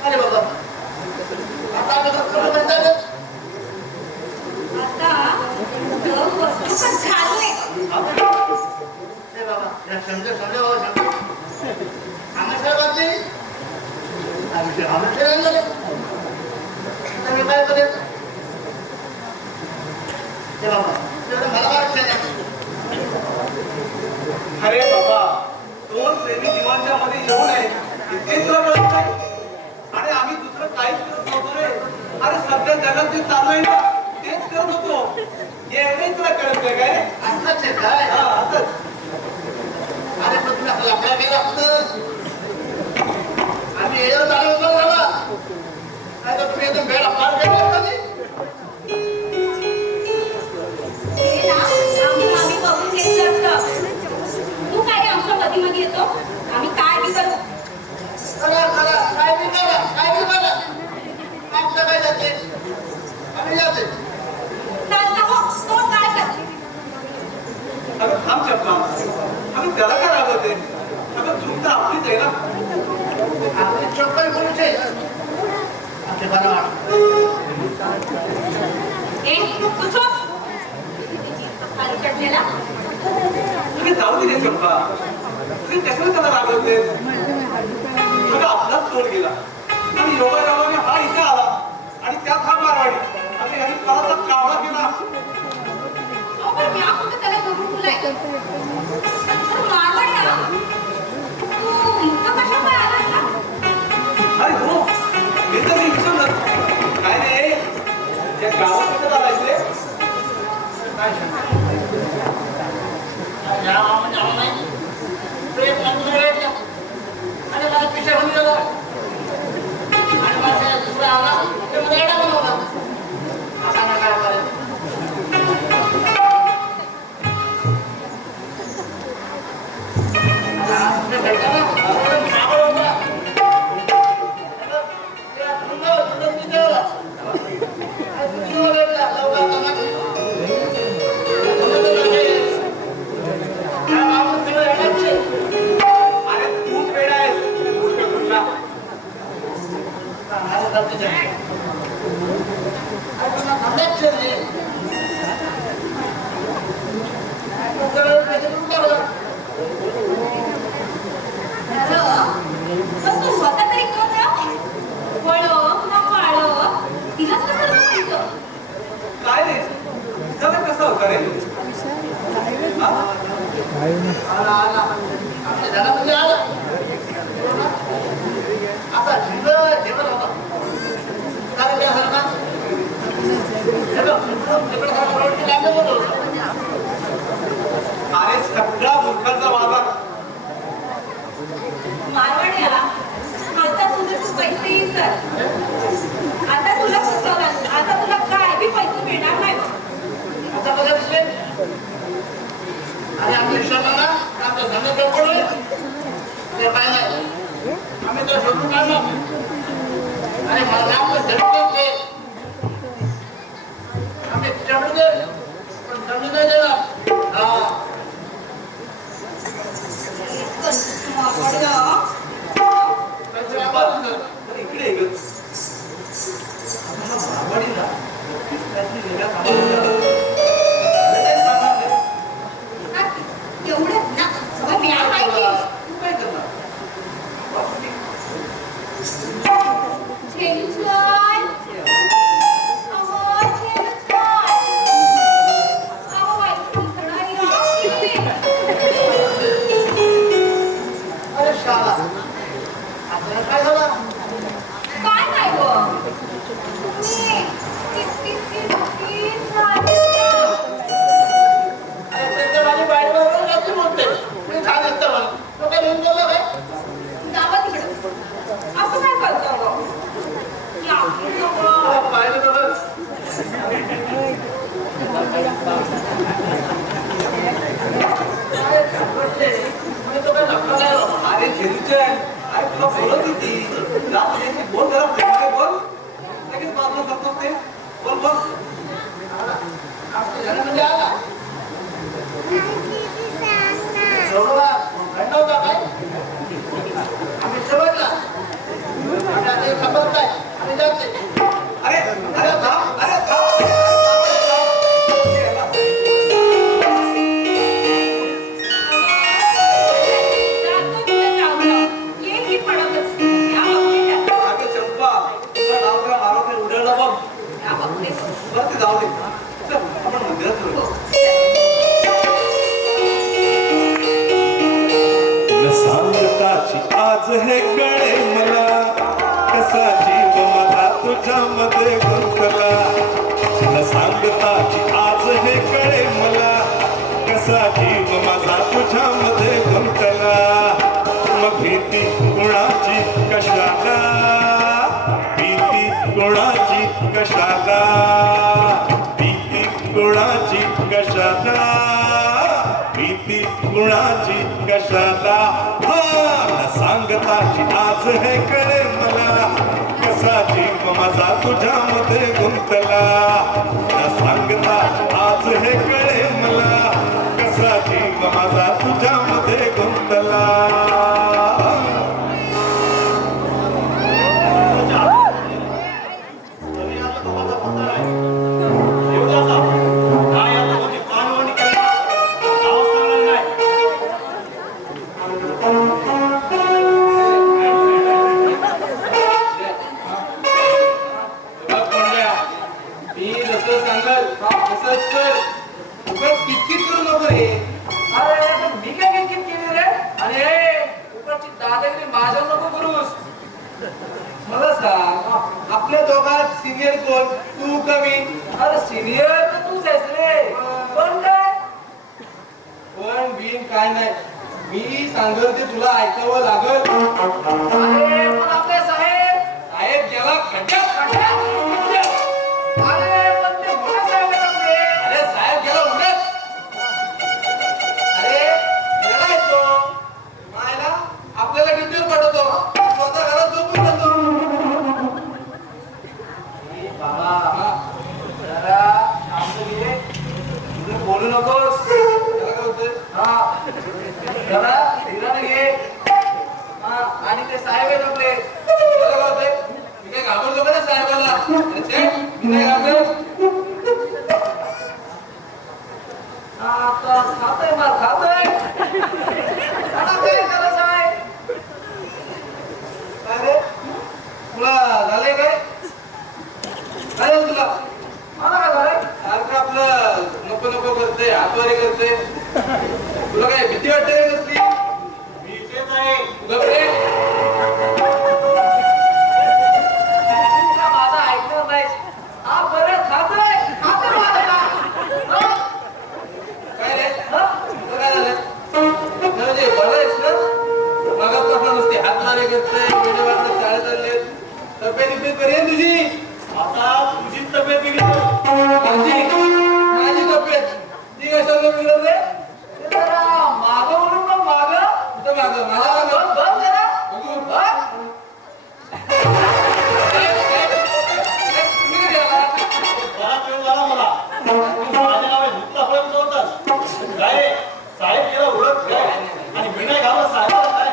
अरे बाबा आता कसं म्हणतात आता गप बसतो पण झालोय. ए बाबा या समजा बाबा समजा आम्हाला वाटते आम्हाला राहिलं तर मी काय करेल ते बाबा तेवढं मला वाटत नाही. अरे बाबा दोन प्रेमी जीवांच्या मध्ये येऊ नये इतके तुला कळत नाही. अरे आम्ही दुसरं काहीच करत नव्हतो रे. अरे सध्या जगात जे चालू आहे ना तेच करत होतो. एवढंही तुला कळत नाही काय? असंच आहे काय हा असंच. अरे पण तुला आपल्या गेला असतं आम्ही येऊन आलो होतो बाबा नाही तर तुम्ही एकदम बेडा पार केला कधी ते ना आम्ही बघून घेतलं असतं. तू काय आमच्या मधी येतो. आम्ही काय बी करू. करा करा काय बी करा आमचं काय जाते आम्ही जाते चालता हो तो काय करते. अगं थांब चपला. आम्ही त्याला काय रागवते. अगं चूक तर आपलीच आहे ना. आपली चप्पल करूचे आमचे बरं वाटतं ए तू चोप. हलकटलेला तुम्ही जाऊ दे चंपा. तुम्ही कशाला त्याला रागवते. अगं आपलाच तोड गेला आणि योगायोगाने हा इथे आला आणि त्यात हा मारवाडी. आणि ह्याने काळाचा कावळा केला. अहो पण मी कुठे त्याला बघून तुलाय. मारवाडी ना तू इतकं कशा काय आलास ना. अरे हो हे तर मी विसरलं. काय नाही या गावात कसं चालायचं रे. काय या म्हणजे आम्हाला नाही प्रेम नंतर आणि मला पिशा होऊन गेला आणि माझ्या दुसरा आला ते मला येडा बनवला. आता ना काय करायचं अरे तूच वेडा आहेस. कुठला पण तू स्वतः तरी कोण वळो ना वाळो तिलाच कसं म्हणायचं. काय रे जरा कसं होतं रे. हा? आमच्या घरामध्ये आला आता जेवण होता कारण काय झालं ना अरे सगळा मूर्खांचा बाजार. मारवाड्या आता तुझे तू पैसे सर आता तुला फसवलं. आता तुला काय बी पैसे मिळणार नाही. आता बघा विषय आणि आमच्या विषयाला आमच्या धंदा गडबड ते काय नाही आम्ही तर शोधून काढलो आणि मला आमचं धंदे आम्ही चढू दे पण जमीन नाही देणार. हा पैसे वापस कर. पण इकडे ये गं. आवडीला काहीतरी वेगळा कामाला अरे काय सांगणार रे. एवढंच ना मग मी आहे की तू काय करणार. झेलूचल. अहो, झेलूचल. अहो, बाई, इकडं या, किती. अरे शाला आपल्याला काय झालं काय नाही गं? तुम्ही किती झाले. अरे ते माझी बायकोवर जास्त बोलते मी छान दिसतं मला तो काय लिहून बोलला काय जावा तिकडं. असं काय करतो गं? लागू नको. पाहिलं तर अरे झेलूचे अरे तुला बोलत होती. रात त्याची बोल जरा प्रेमाने बोल. लगेच बाजूला करतोस ते. बोल बोल. घरामध्ये आला एवढा घंटा होता काय आम्ही कसा जीव माझा तुझ्यामध्ये गुंतला न सांगता की आज हे कळे मला कसा जीव माझा तुझ्यामध्ये गुंतला मग भीती कुणाची कशाला भीती कुणाची कशाला भीती कुणाची कशाला भीती कुणाची कशाला न सांगता की आज हे कळे मला कसा जीव माझा तुझ्यामध्ये गुंतला न सांगता आज हे कळे मला कसा जीव माझा तुझ्यामध्ये गुंतला मी जसं सांगाल तसंच कर. उगाच किटकिट करू नको रे. अरे पण मी काय किटकिट केली रे? अरे उगाची दादागिरी माझ्या नको करूस. मला सांग आपल्या दोघात सिनियर कोण, तू का मी? अरे सिनियर तर तूच आहेस रे. पण काय? पण बिन काय नाही, मी सांगल ते तुला ऐकावं लागल. अरे पण आपले साहेब साहेब गेला खड्ड्यात. अरे पण ते मोठे साहेब आहेत आपले. अरे साहेब गेला उडत. अरे वेडा आहे तो. मायला आपल्याला ड्युटीवर पाठवतो, स्वतः घरात झोपून जातो. बाबा जरा शांत घे. तुझे बोलू नकोस. त्याला काय होतंय? हा जरा धीराने घे. हा आणि ते साहेब आहेत आपले. त्याला काय होतंय? मी काय घाबरलो का रे साहेबांना? अरे छे, मी नाही घाबरत. आता खातोय मार खातोय. आता काय करायचं आहे? काय रे? तुला झालंय काय? काय झालं तुला? मला काय झालंय? सारखं आपलं नको नको करते, हातवारे करते. तुला काय भीती वाटते रे कसली? मी इथेच आहे. तू गप्प रे. तुला माझं ऐकलं नाही. हा बरं खातोय खातोय माझा. काय रे? तुला काय झालं? नाही म्हणजे बरं आहेस ना? मगापासून नुसती हातवारे करते, वेडेवाकडे चालत चालले. तब्येत बरी आहे तुझी? आता तुझी तब्येत बिघडली. माझी तब्येत ती कशाला बिघडत रे? ते जरा मागं म्हणून मग मागं. कुठं मागं? माझ्या मागं? बघ जरा. बघू. बघ. तुम्ही कधी आला? बराच वेळ झाला मला. माझ्या नावे भुक्तापर्यंत होतं. काय रे? साहेब गेला उडत काय? आणि मी नाही घाबरत साहेबाला काय?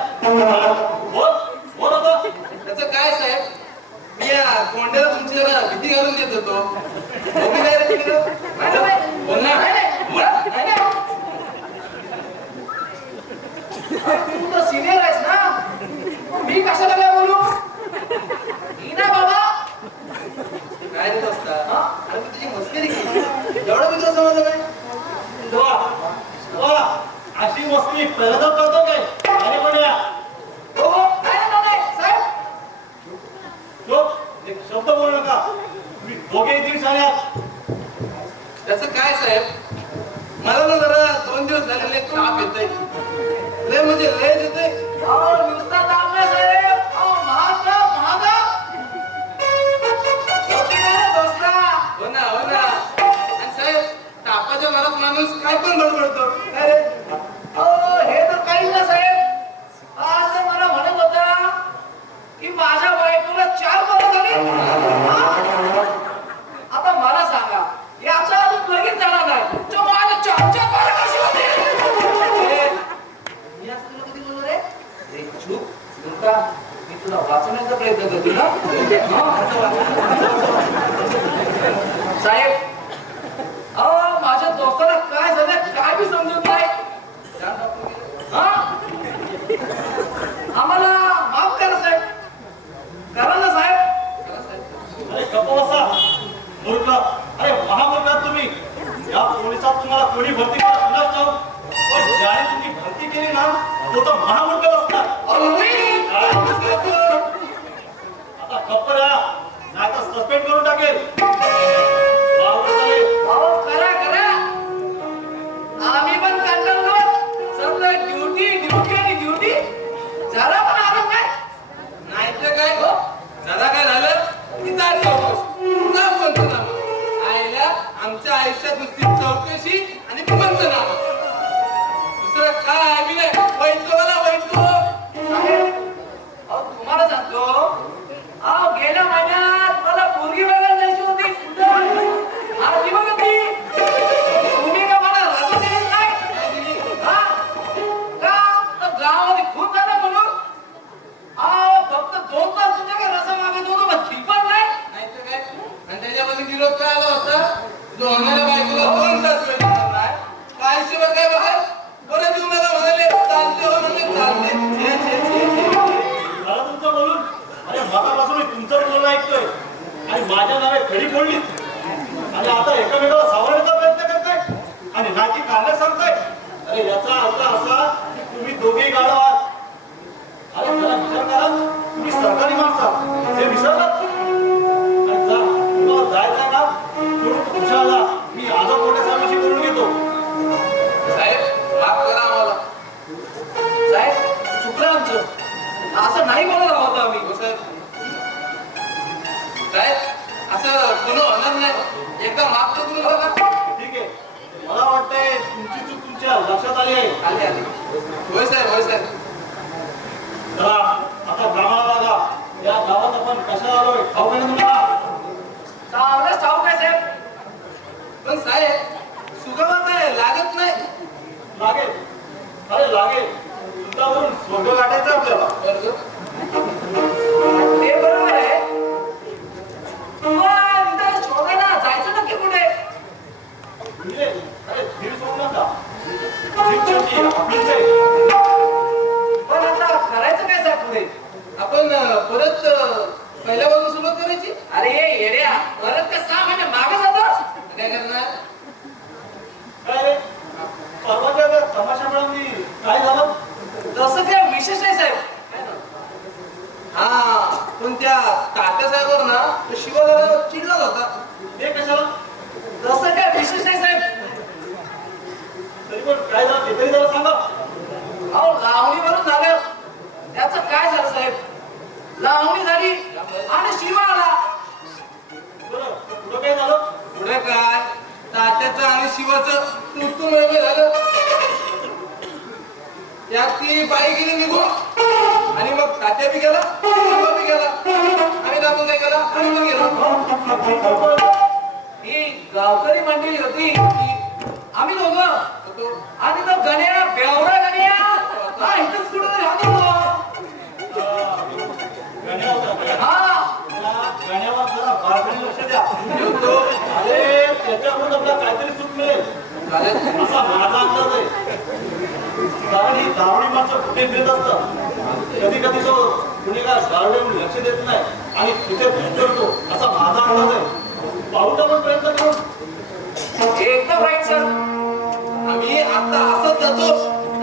बोल होतं. त्याचं काय साहेब? मी या कोंड्याला तुमची जरा भीती घालून देत होतो. बघू काय रे तिकडं? नाही, नाही. बोल ना. नाही, नाही. बोल. नाही, नाही. तू तर सिनियर आहेस ना. मी कशाला काय बोलू? मी नाही बाबा. काय रे बसता? अरे मी तुझी मस्करी केली. एवढं मी तुला समजलं काय? वा, वा, अशी मस्ती पहिल्यांदा करतो काय? अरे पण या हो हो. नाही, नाही, नाही. साहेब लोक एक शब्द बोलू नका. तुम्ही दोघे दीड शाळेत. त्याचं काय साहेब? मला ना जरा 2 दिवस झालेले ताप येतोय. लय म्हणजे लय येतोय. अहो नुसता दाबला साहेब. अहो महागा महागा. योग्य नाही रे दोस्ता. हो ना, हो ना. आणि साहेब तापाच्या मनात माणूस काय पण बडबडतो. काय रे? अहो हे तर काही ना साहेब. आज तर मला म्हणत होता की माझ्या बायकोला 4 पोरं झाली. हा? आता मला सांगा याचा अजून लगेच झाला नाही. तो माझ्या 4 पोरं कशी होती? मी आज तुला कधी बोललो रे? रे चूप. दुर्गा, मी तुला वाचवण्याचा प्रयत्न करतो ना. साहेब अहो माझ्या दोस्ताला काय झालं काय बी समजत नाही. हा? आम्हाला माफ करा साहेब. करा ना साहेब. अरे गप्प बसा. मूर्ख. अरे महामूर्ख आहात तुम्ही. या पोलिसात तुम्हाला कोणी भरती केलं कुणाच ठाऊक. पण ज्याने तुम्ही भरती केली ना तो तर महामूर्खच असणार. अहो, मी- आता तुम्हाला सांगतो गेल्या महिन्यात मला पोरगी बघायला जायची होती कुठं आजी बघा ती तुम्ही का मला रजा दिली नाही हा का तर गावामध्ये खूप झालं म्हणून फक्त 2 तास तुमच्याकडे रजा मागत होतो पण ती पण नाही तर काय आणि त्याच्यामध्ये विरोध काय आला होता जो होणाऱ्या बायकोला 2 तास वेळ देणार नाही काय शिवाय काय बाहेर परत येऊन मला म्हणाले चालते हो म्हणजे चालते मला तुमचं बोलून अरे मगापासून मी तुमचं बोलणं ऐकतोय आणि माझ्या नावे खडी फोडली आणि आता एकमेकाला सावरण्याचा प्रयत्न करताय आणि नाकी काढण्यास सांगताय. अरे याचा अर्थ असा की तुम्ही दोघेही गाढव आहात. अरे जरा विचार करा, तुम्ही सरकारी माणसा हे विसरलात. आणि जा तुम्हाला जायचं ना तुमच्याला मी आझाद मोठ्या साहेबांशी बोलून घेतो. साहेब माफ करा आम्हाला साहेब चुकलं आमचं असं नाही बोलणार आहोत आम्ही साहेब असं कोणी होणार नाही एकदा माफ तर करून बघा ठीक आहे, मला वाटतंय तुमची चूक तुमच्या लक्षात आली आहे. आले आले होय साहेब चला आता गावाला लागा. या गावात आपण कशा आलोय ठाऊक आहे ना तुम्हाला? चांगलंच ठाऊक आहे साहेब पण साहेब सुगमा काय लागत नाही लागेल, अरे लागेल. तुमच्यावरून स्वर्ग गाठायचं आपल्याला. ते बरोबर आहे पण इथं शोधायला जायचं नक्की कुठे म्हणजे अरे धीर सोडू नका. जीभ शेवटी आपलीच आहे. पण आता करायचं काय साहेब पुढे आपण परत पहिल्यापासून सुरुवात करायची अरे येड्या परत का 6 महिने मागे जातोस काय करणार काय रे परवाच्या त्या तमाशामुळे काय झालं? तसं काय विशेष नाही साहेब हा पण त्या तात्या साहेबांवर ना तो शिवाला चिडला होता हे कशाला? तसं काय विशेष नाही साहेब तरी पण काय झालं ते तरी जरा सांगा. अहो लावणीवरून झालं त्याचं काय झालं साहेब लावणी झाली आणि शिवा आला बरं पुढं काय झालं? पुढे काय तात्याचं आणि शिवाचं तुटून वेगळं झालं त्यात ती बाई गेली निघून आणि मग तात्या बी गेला शिवा बी गेला आणि दाखवून काय गेला आणि मग गेलो ही गावकरी मंडळी होती आम्ही दोघं होतो आणि तो गण्या बेवरा गण्या हा इथंच कुठं राहतो गाण्या होता का? हा त्या गाण्यावर जरा बारकाईने लक्ष द्या. अरे त्याच्याकडून आपल्याला काहीतरी चूक मिळेल असा माझा अंदाज आहे. कारण ही दारुडी माणसं कुठे फिरत असतात. कधी कधी तो गुन्हेगार दारुड्यावर लक्ष देत नाही आणि तिथे दूध करतो असा माझा अंदाज आहे. पाहू का पण प्रयत्न करून? एकदम राईट सर आम्ही आता असंच जातो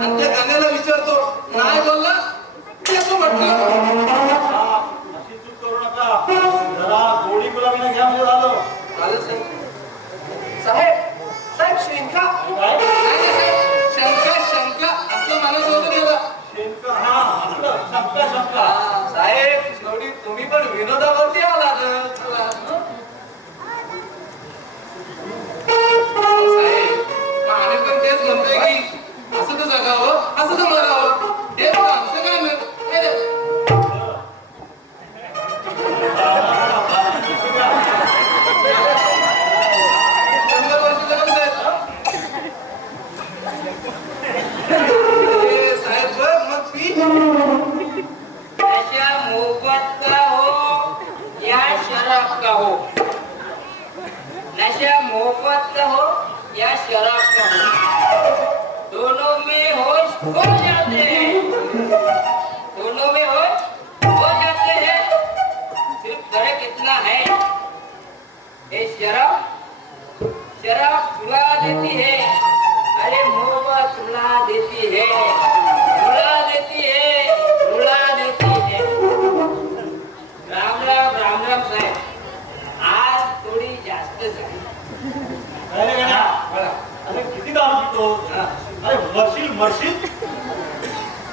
आणि त्या गाण्याला विचारतो नाही बोलला त्याचं म्हटलं हा, अशी चूक करू नका. जरा गोडी गुलाबीने घ्या म्हणजे झालं. आलं साहेब साहेब शंका काय? नाही साहेब शंका असं म्हणत होतं त्याला शेणका, हा आपलं शंका. साहेब शेवटी तुम्ही पण विनोदावरती आला चला साहेब मग आम्ही पण तेच म्हणतोय की असं तर जगावं असं तर मरावं हे बघा आमचं काय नाही हे रे. शंभर वर्ष जगत आहेत साहेब बघ मग ती नशा मोहब्बत का हो या शराब का हो नशा मोहब्बत का हो या शराब का हो दोनों में होश हो जाते हैं दोनों में होश हो जाते हैं सिर्फ फर्क इतना है ये शराब सुला देती है अरे मोहब्बत सुला देती है रुला देती है रुला देती है राम राम साहेब आज थोडी जास्त झाली काय रे गण्या? अरे किती दारू पितो? अरे मरशील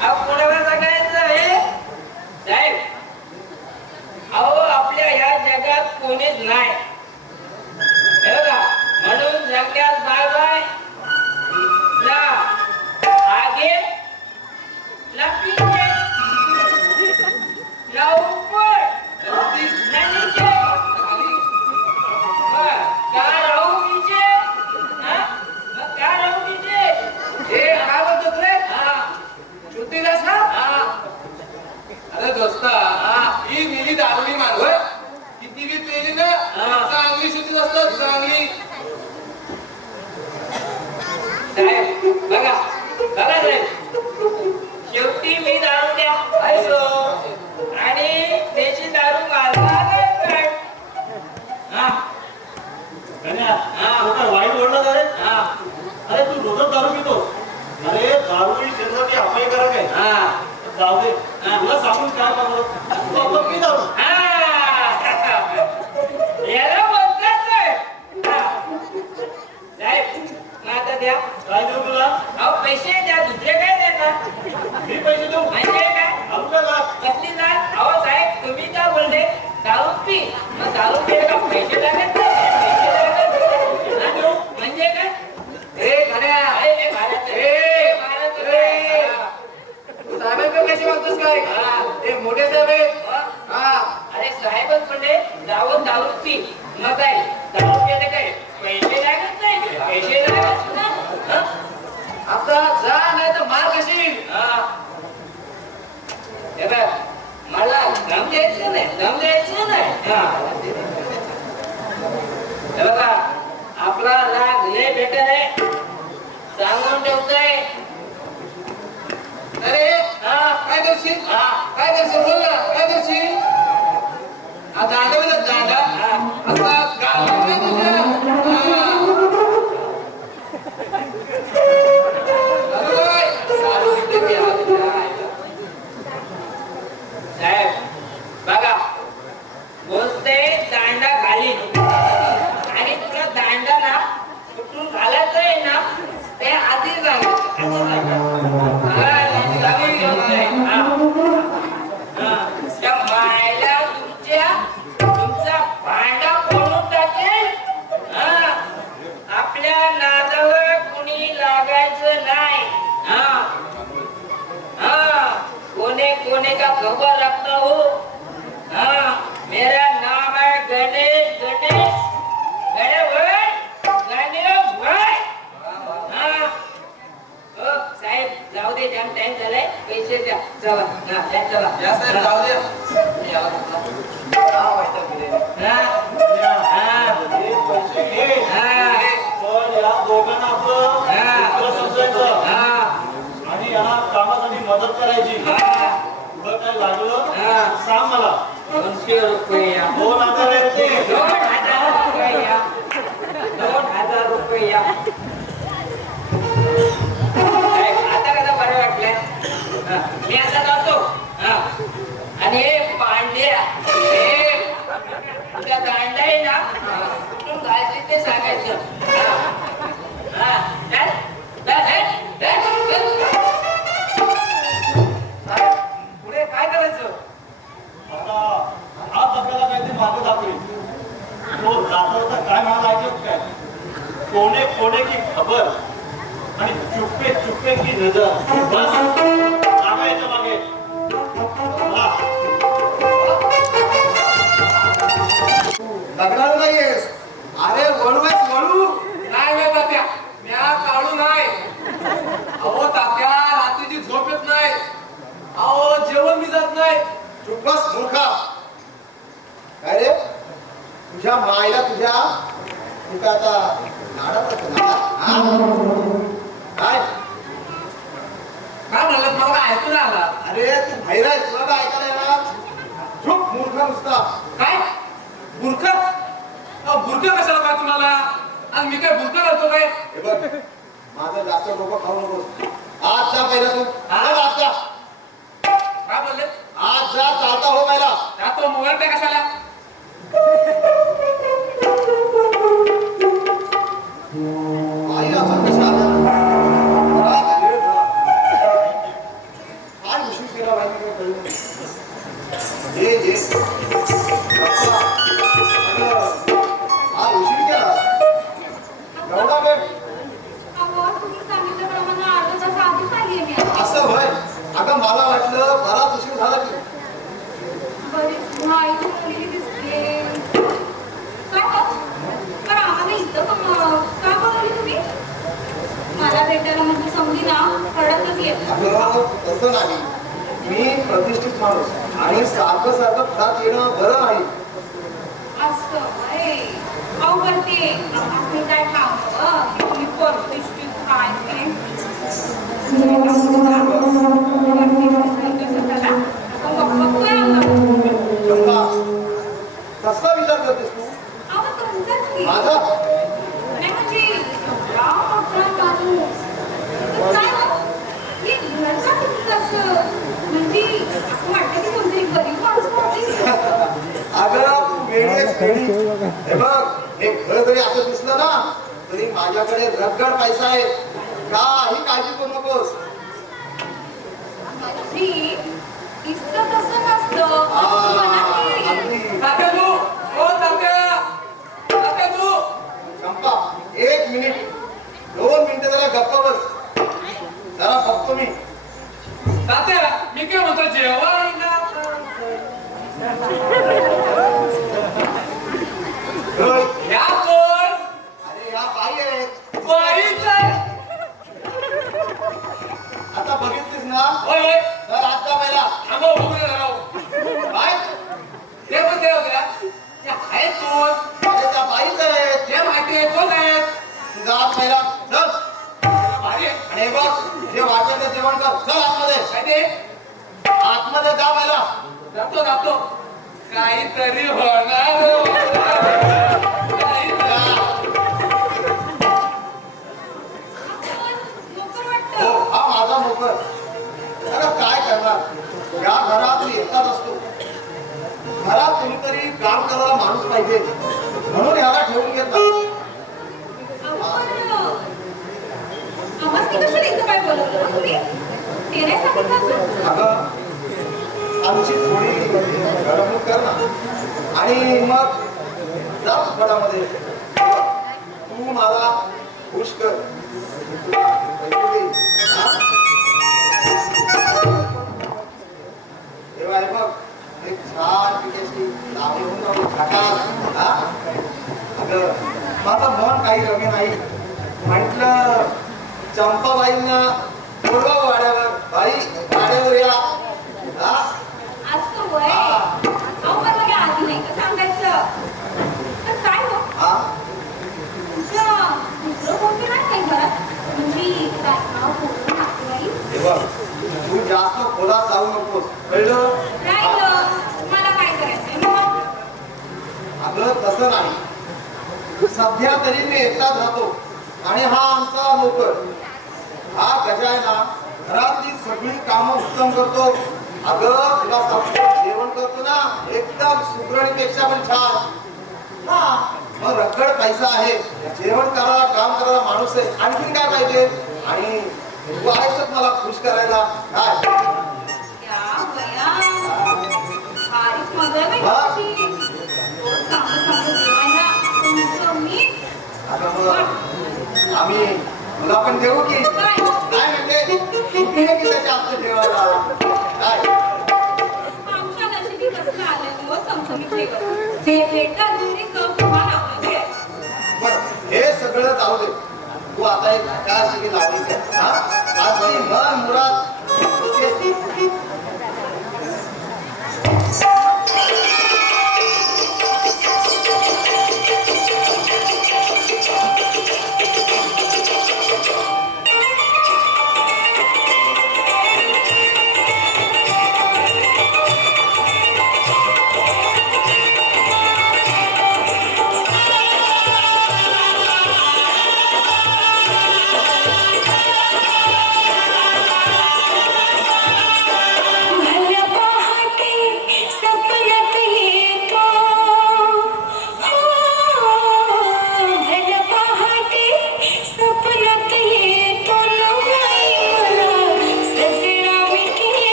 अब कोणाला सांगायचं आहे साहेब अहो आपल्या ह्या जगात कोणीच नाही हे बघा म्हणून जगण्यात बाय बाय ना आगे ना पीछे ना का ऊपर ना नीचे का राहू नीचे का राहू नीचे हे काय बोलतोस रे हा शुद्धीलास ना अरे दोस्ता ही निली दारुणी माणसं किती बी पेली ना चांगली शुद्धी असतात चांगली साहेब बघा बघा साहेब शेवटी मी दारू द्या आणि त्याची दारू माझा काय हा गण्या, तो काय वाईट बोलला का रे? हा अरे तू रोजच दारू पितोस. अरे दारू ही शरीरासाठी अपायकारक आहे. हा जाऊ दे. तुला सांगून काय करतो? तू आपलं पी दारू. याला बोलतात साहेब आता द्या काय देऊ तुला? अहो पैसे द्या दुसरे काय देणार मी पैसे देऊ. म्हणजे काय आणू का लाच? कसली जात अहो साहेब तुम्ही काय बोलले दारू पी मग दारू पिले का पैसे लागत पैसे लागत म्हणजे काय ए खऱ्या हे भारत ए, भारत ए. साहेबांकडे कशी वागतोस काय ए मोठे साहेब आहे हा अरे साहेबच म्हणले जाऊन दारू पी मग काय दारू पिले काय पैसे लागत नाही पैसे लागत नाही आता जा नाही तर मार कशी हे बघ मला दम द्यायचं नाही हे बघा आपला राग लय बेटर आहे सांगून ठेवतोय अरे काय करशील काय करशील बोल ना काय करशील दांडा बोल दांडा असा गाला नाही तुझ्या अरे बाय दारू किती प्याला तुझ्या साहेब बघा बोलते दांडा घाली आणि तुला दांडा ना कुठून घालायचं आहे ना ते आधी त्या मायला तुमचा भांडा फोडून टाकेल आपल्या नादावर कुणी लागायचं नाही कोने कोने का खबर रखता हो मेरा नाम है गणेश गणेश गणेश भाई साहेब जाऊ दे जाम टाइम झालाय पैसे द्या चला चला या साहेब जाऊ दे याला हा वाईट गेले हे पैसे घे. पण या दोघांना आपलं मित्र समजायचं. आणि यांना कामासाठी मदत करायची. पुढं काय लागलं सांग मला. 200 रुपये 2000 आहेत ते. 2000 रुपये 2000 रुपये आता कसं बरं वाटलं मी आता जातो आणि हे पांड्या हे तुझ्या दांडा आहे ना कुठून घालते ते सांगायचं पुढे काय करायचं आता आज आपल्याला काहीतरी मार्ग दाखवेल. तो जाता काय म्हणाला ऐकलं काय? कोणे कोणे की खबर आणि चुप्पे चुप्पे की नजर. बस लागा याच्या मागे. चला. लग्नाला नाहीयेस अरे वळूच वळू नाही वे तात्या म्या काढू नाही अहो तात्या रात्रीची झोप येत नाही अहो जेवण मी जात नाही चुपस मूर्खा काय रे तुझ्या मायला तुझ्या तुझ्या आता नाडा पडतो काय काय म्हणलं मला काय ऐकू नाही आला अरे तू बाहेर आहे तुला काय ऐकायला येणार चुप मूर्खा नुसता काय बुरखा बुरखा कशाला काय तुम्हाला आणि मी काय बुरखा करतो काय हे बघ माझं जास्त डोकं खाऊ नकोस आज जा पहिला तू आज जा काय बोलले आज जा चालता हो पहिला तो मोबाईल पे कशाला आई आता कशा काय उशीर केला माहिती काय कळलं नाही. ये अच्छा. आज उशीर केला एवढा वेळ अहो, तुम्ही सांगितल्याप्रमाणे अर्धा तास आधीच आलीये मी आता. असं होय अगं मला वाटलं बराच उशीर झाला की बरीच घाई झालेली दिसते. काय हो? पण आम्हाला इथं का बोलवली तुम्ही? मला भेटायला म्हणजे समजी ना रडतच येत. अगं तसं नाही, मी प्रतिष्ठित माणूस आणि सारखं सारखं घरात येणं बरं नाही. असं होय. अहो पण ते आम्हाला काय ठाव मी प्रतिष्ठित काय ते. चंपा, कसला विचार करतेस तू? अहो तुमचाच की. माझा? नाही म्हणजे एवढा मोठा माणूस. पण काय हो? हे घरचा तुमचं असं म्हणजे असं वाटतं की कोणतरी गरीब माणूस होती. अगं तू वेडी आहेस, वेडी. हे बघ, हे घर जरी असं दिसलं ना तरी माझ्याकडे रगड पैसा आहे. काही काळजी करू नकोस. म्हणजे इतकं तसं नसतं. असं मनात येईल. तात्या तू ओ तात्या तात्या तू चंपा, 1 मिनिट 2 मिनिटं जरा गप्प बस. जरा बघतो मी. तात्या मी काय म्हणतो जेवण होय. या कोण अरे या बाई आहेत. बाईच आहे. आता बघितलीस ना होय होय तर आता पहिला थांबव उभे राहू बाय. ते पण ते होत्या त्या आहेत कोण अरे त्या बाईच आहेत. ते माहिती आहे कोण आहेत तुझा आत पहिला चल. भारी आहे. आणि हे बघ, जे वाटेल ते जेवण कर. चल आतमध्ये. काय ते आतमध्ये जा पहिला. जातो जातो काहीतरी होणार काहीतरी. नोकर हो, वाटतं. हा माझा नोकर. अरे काय करणार, या घरात मी एकटाच असतो. घरात कोणीतरी काम करायला माणूस पाहिजे म्हणून याला ठेवून घेतला. आम्हाला कशाला इथं काय बोलवलं ना तुम्ही? ते नाही सांगितलं अजून? अगं आमची थोडी घडवणूक कर ना आणि मग जा फटामध्ये. तू मला खुश कर. हा? तेव्हा हे बघ, एक छान पिकेची लावणी होऊन राहिली, खटास. हा? अगं माझं मन काही रमी नाही. म्हटलं चंपाबाईंना बोलवा वाड्यावर. बाई वाड्यावर या. हा? असं होय. अहो पण मला आधी नाही का सांगायचं? पण काय हो? हा? तुमचं दुसरं कोणी नाही काही घरात? म्हणजे नाव कोणी नातेवाईक? हे बघ, तू जास्त खोलात जाऊ नकोस, कळलं? राहिलं. मला काय करायचंय मग? अगं तसं नाही. सध्या तरी मी एकटाच राहतो आणि हा आमचा नोकर. हा गजा आहे ना, घरातली सगळी कामं उत्तम करतो. अगं तुला सांगतो, जेवण करतो ना एकदम सुगरणीपेक्षा पण छान. हा, मग रगड पैसा आहे. जेवण करायला, काम करायला माणूस आहे. आणखीन काय पाहिजे? आणि तू आहेसच मला खुश करायला. काय या बया. भारीच मजा आहे बाई वा. तुमची. रोज चांगलं चांगलं जेवण ना. तुमचं मी. अगं मग आम्ही तुला पण देऊ की काय? काय म्हणते? किती आहे की त्याच्या आमचं जेवायला? काय आमच्या नशिबी कसलं आलं हो चमचमीत जेवण. जे भेटतात ते कप तुम्हाला आवडते. पण हे सगळं जाऊ दे. तू आता एक काय सगळी लावली कर. हा? आजची मन मुराद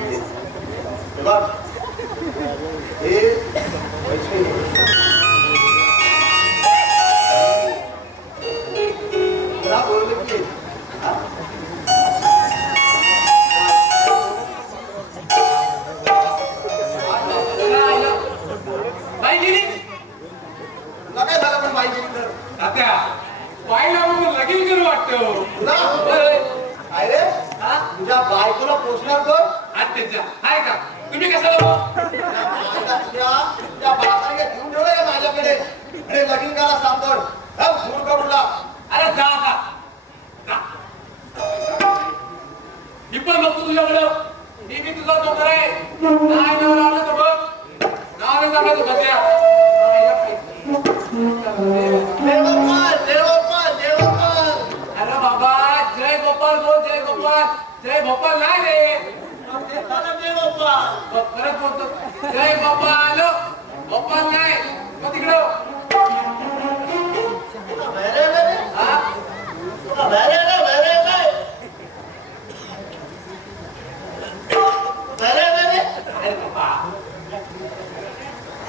हे बघ, हे पैसे घे. तुला बोललो की हा? बाई गेली तुला काय झालं पण बाई गेली तर? तात्या बाईला बघून लगीन करू वाटतं. तुला होय. काय रे हा? तुझ्या बायकोला पोचणार कोण? आत्याच्या आहे का तुम्ही कशाला हो? त्या बापाने घेऊन ठेवलंय माझ्याकडे अरे लगीन करा सांगतो दूर करूला. अरे जा आता जा. मी पण बघतो तुझ्याकडं. मी तुझा नोकर आहे. नाही नाव लावलं तर बघ नावाने सांगायचं तात्या. देवगोपाल देवगोपाल देवगोपाल. अरे बाबा जय गोपाल बोल जय गोपाल. जय गोपाल नाही रे देवगोपाल. परत बोलतो जय गोपाल. गोपाल नाही मग तिकडं वेरे वेरे हा वेरे वेरे वेरे वेरे. अरे बाबा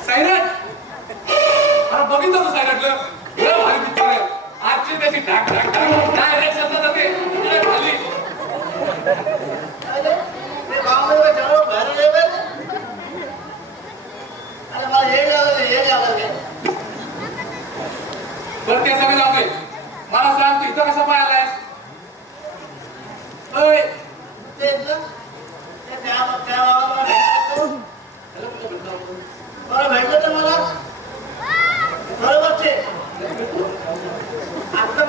सायरट अरे बघितलं तू सायरटलं लय भारी पिक्चर आहे. आजची त्याची ढाक ढाक ढाक डायरेक्ट शब्द जाते इकडे खाली. ते गाव मध्ये चलो वेरे वेरे. अरे मला हे लागले. बरं ते सगळं जाऊ दे. मला सांग तू इथं कसा पाय आलायस? ओय ते त्या गावाला बरं भेटलं तर मला बरोबर ते आता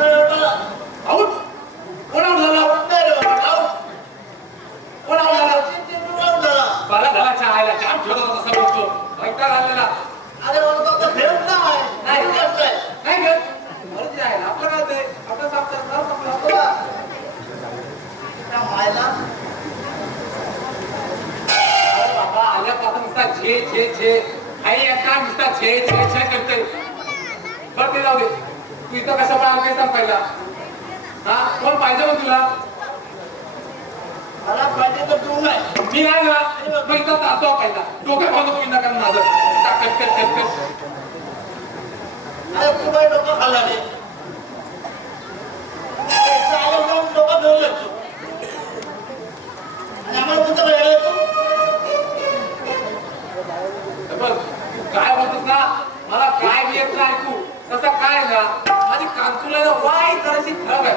आऊट कोण आऊट झाला? कोण आऊट झाला? मला झाला चहा आयला जाम ठेवत होता तसा बोलतो. वैताग आलेला. अरे नाही नाही घेत मर्जी आहे ना. आपलं काय ते आपलं साफ आपलं अरे बाबा आल्यापासून नुसता छे छे छे आई एका नुसता छे छे छे करते. बरं ते जाऊ दे. तू इथं कशा पाय काय सांग पहिला. हा कोण पाहिजे मग तुला? मला पाहिजे तर तू नाही. मी नाही ना मग इथं जातो पहिला. डोक्यात बांधून पिंडा कर माझं कट कट कट कट. अरे तू काही डोकं खाल्ला नाही. डोकं घेऊन येतो आणि आम्हाला तुझं वेळ येतो. बघ तू काय बोलतोस ना मला काय बी येत नाही. तू तसं काय ना माझी कांतुला आहे ना वाई जराशी खराब आहे.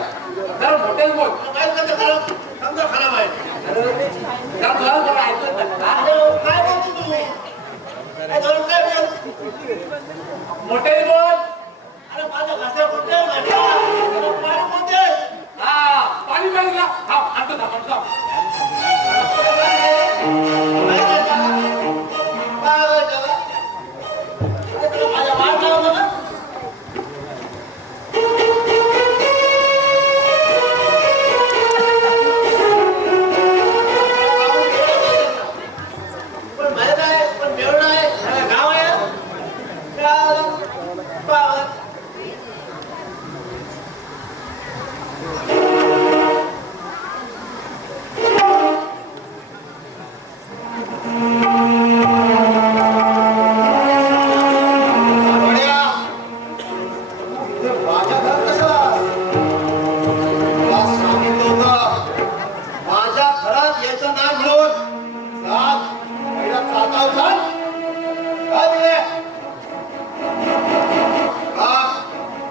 जरा मोठेच बोल. काय करतो खराब समजा खराब आहे. जरा तुला बरं ऐकलं ना. अरे काय बोलतो तू? काय धरून काय बोल? मोठेच बोल. अरे माझ्या घासा कोणत्या पाणी कोणते? हा पाणी पाहिजे ना. हा आणतो थांब. माझ्या वाट लावलं ना. पण माहित आहे पण मेळ आहे गाव आहे. माझ्या घरात यायचं नाही म्हणून पहिला चालता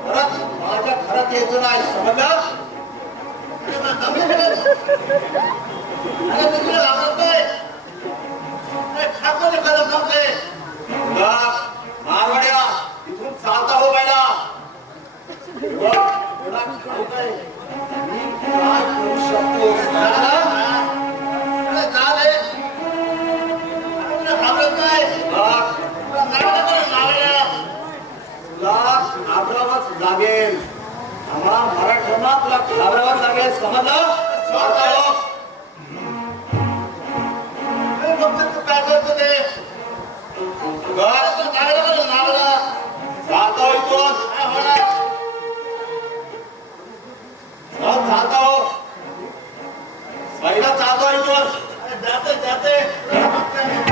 परत माझ्या घरात यायचं नाही समजलं. अरे तुला आवडतंय ठाकूर करत नव्हते मारवाड्या इथून चालता हो पहिला. काय करू शकतो लागेल. आम्हा मराठ्यांना तुला घाबरावंच लागेल समजलं. तू काय करतो ते जातो इथून जातो पहिला जातो इथून. जाते जाते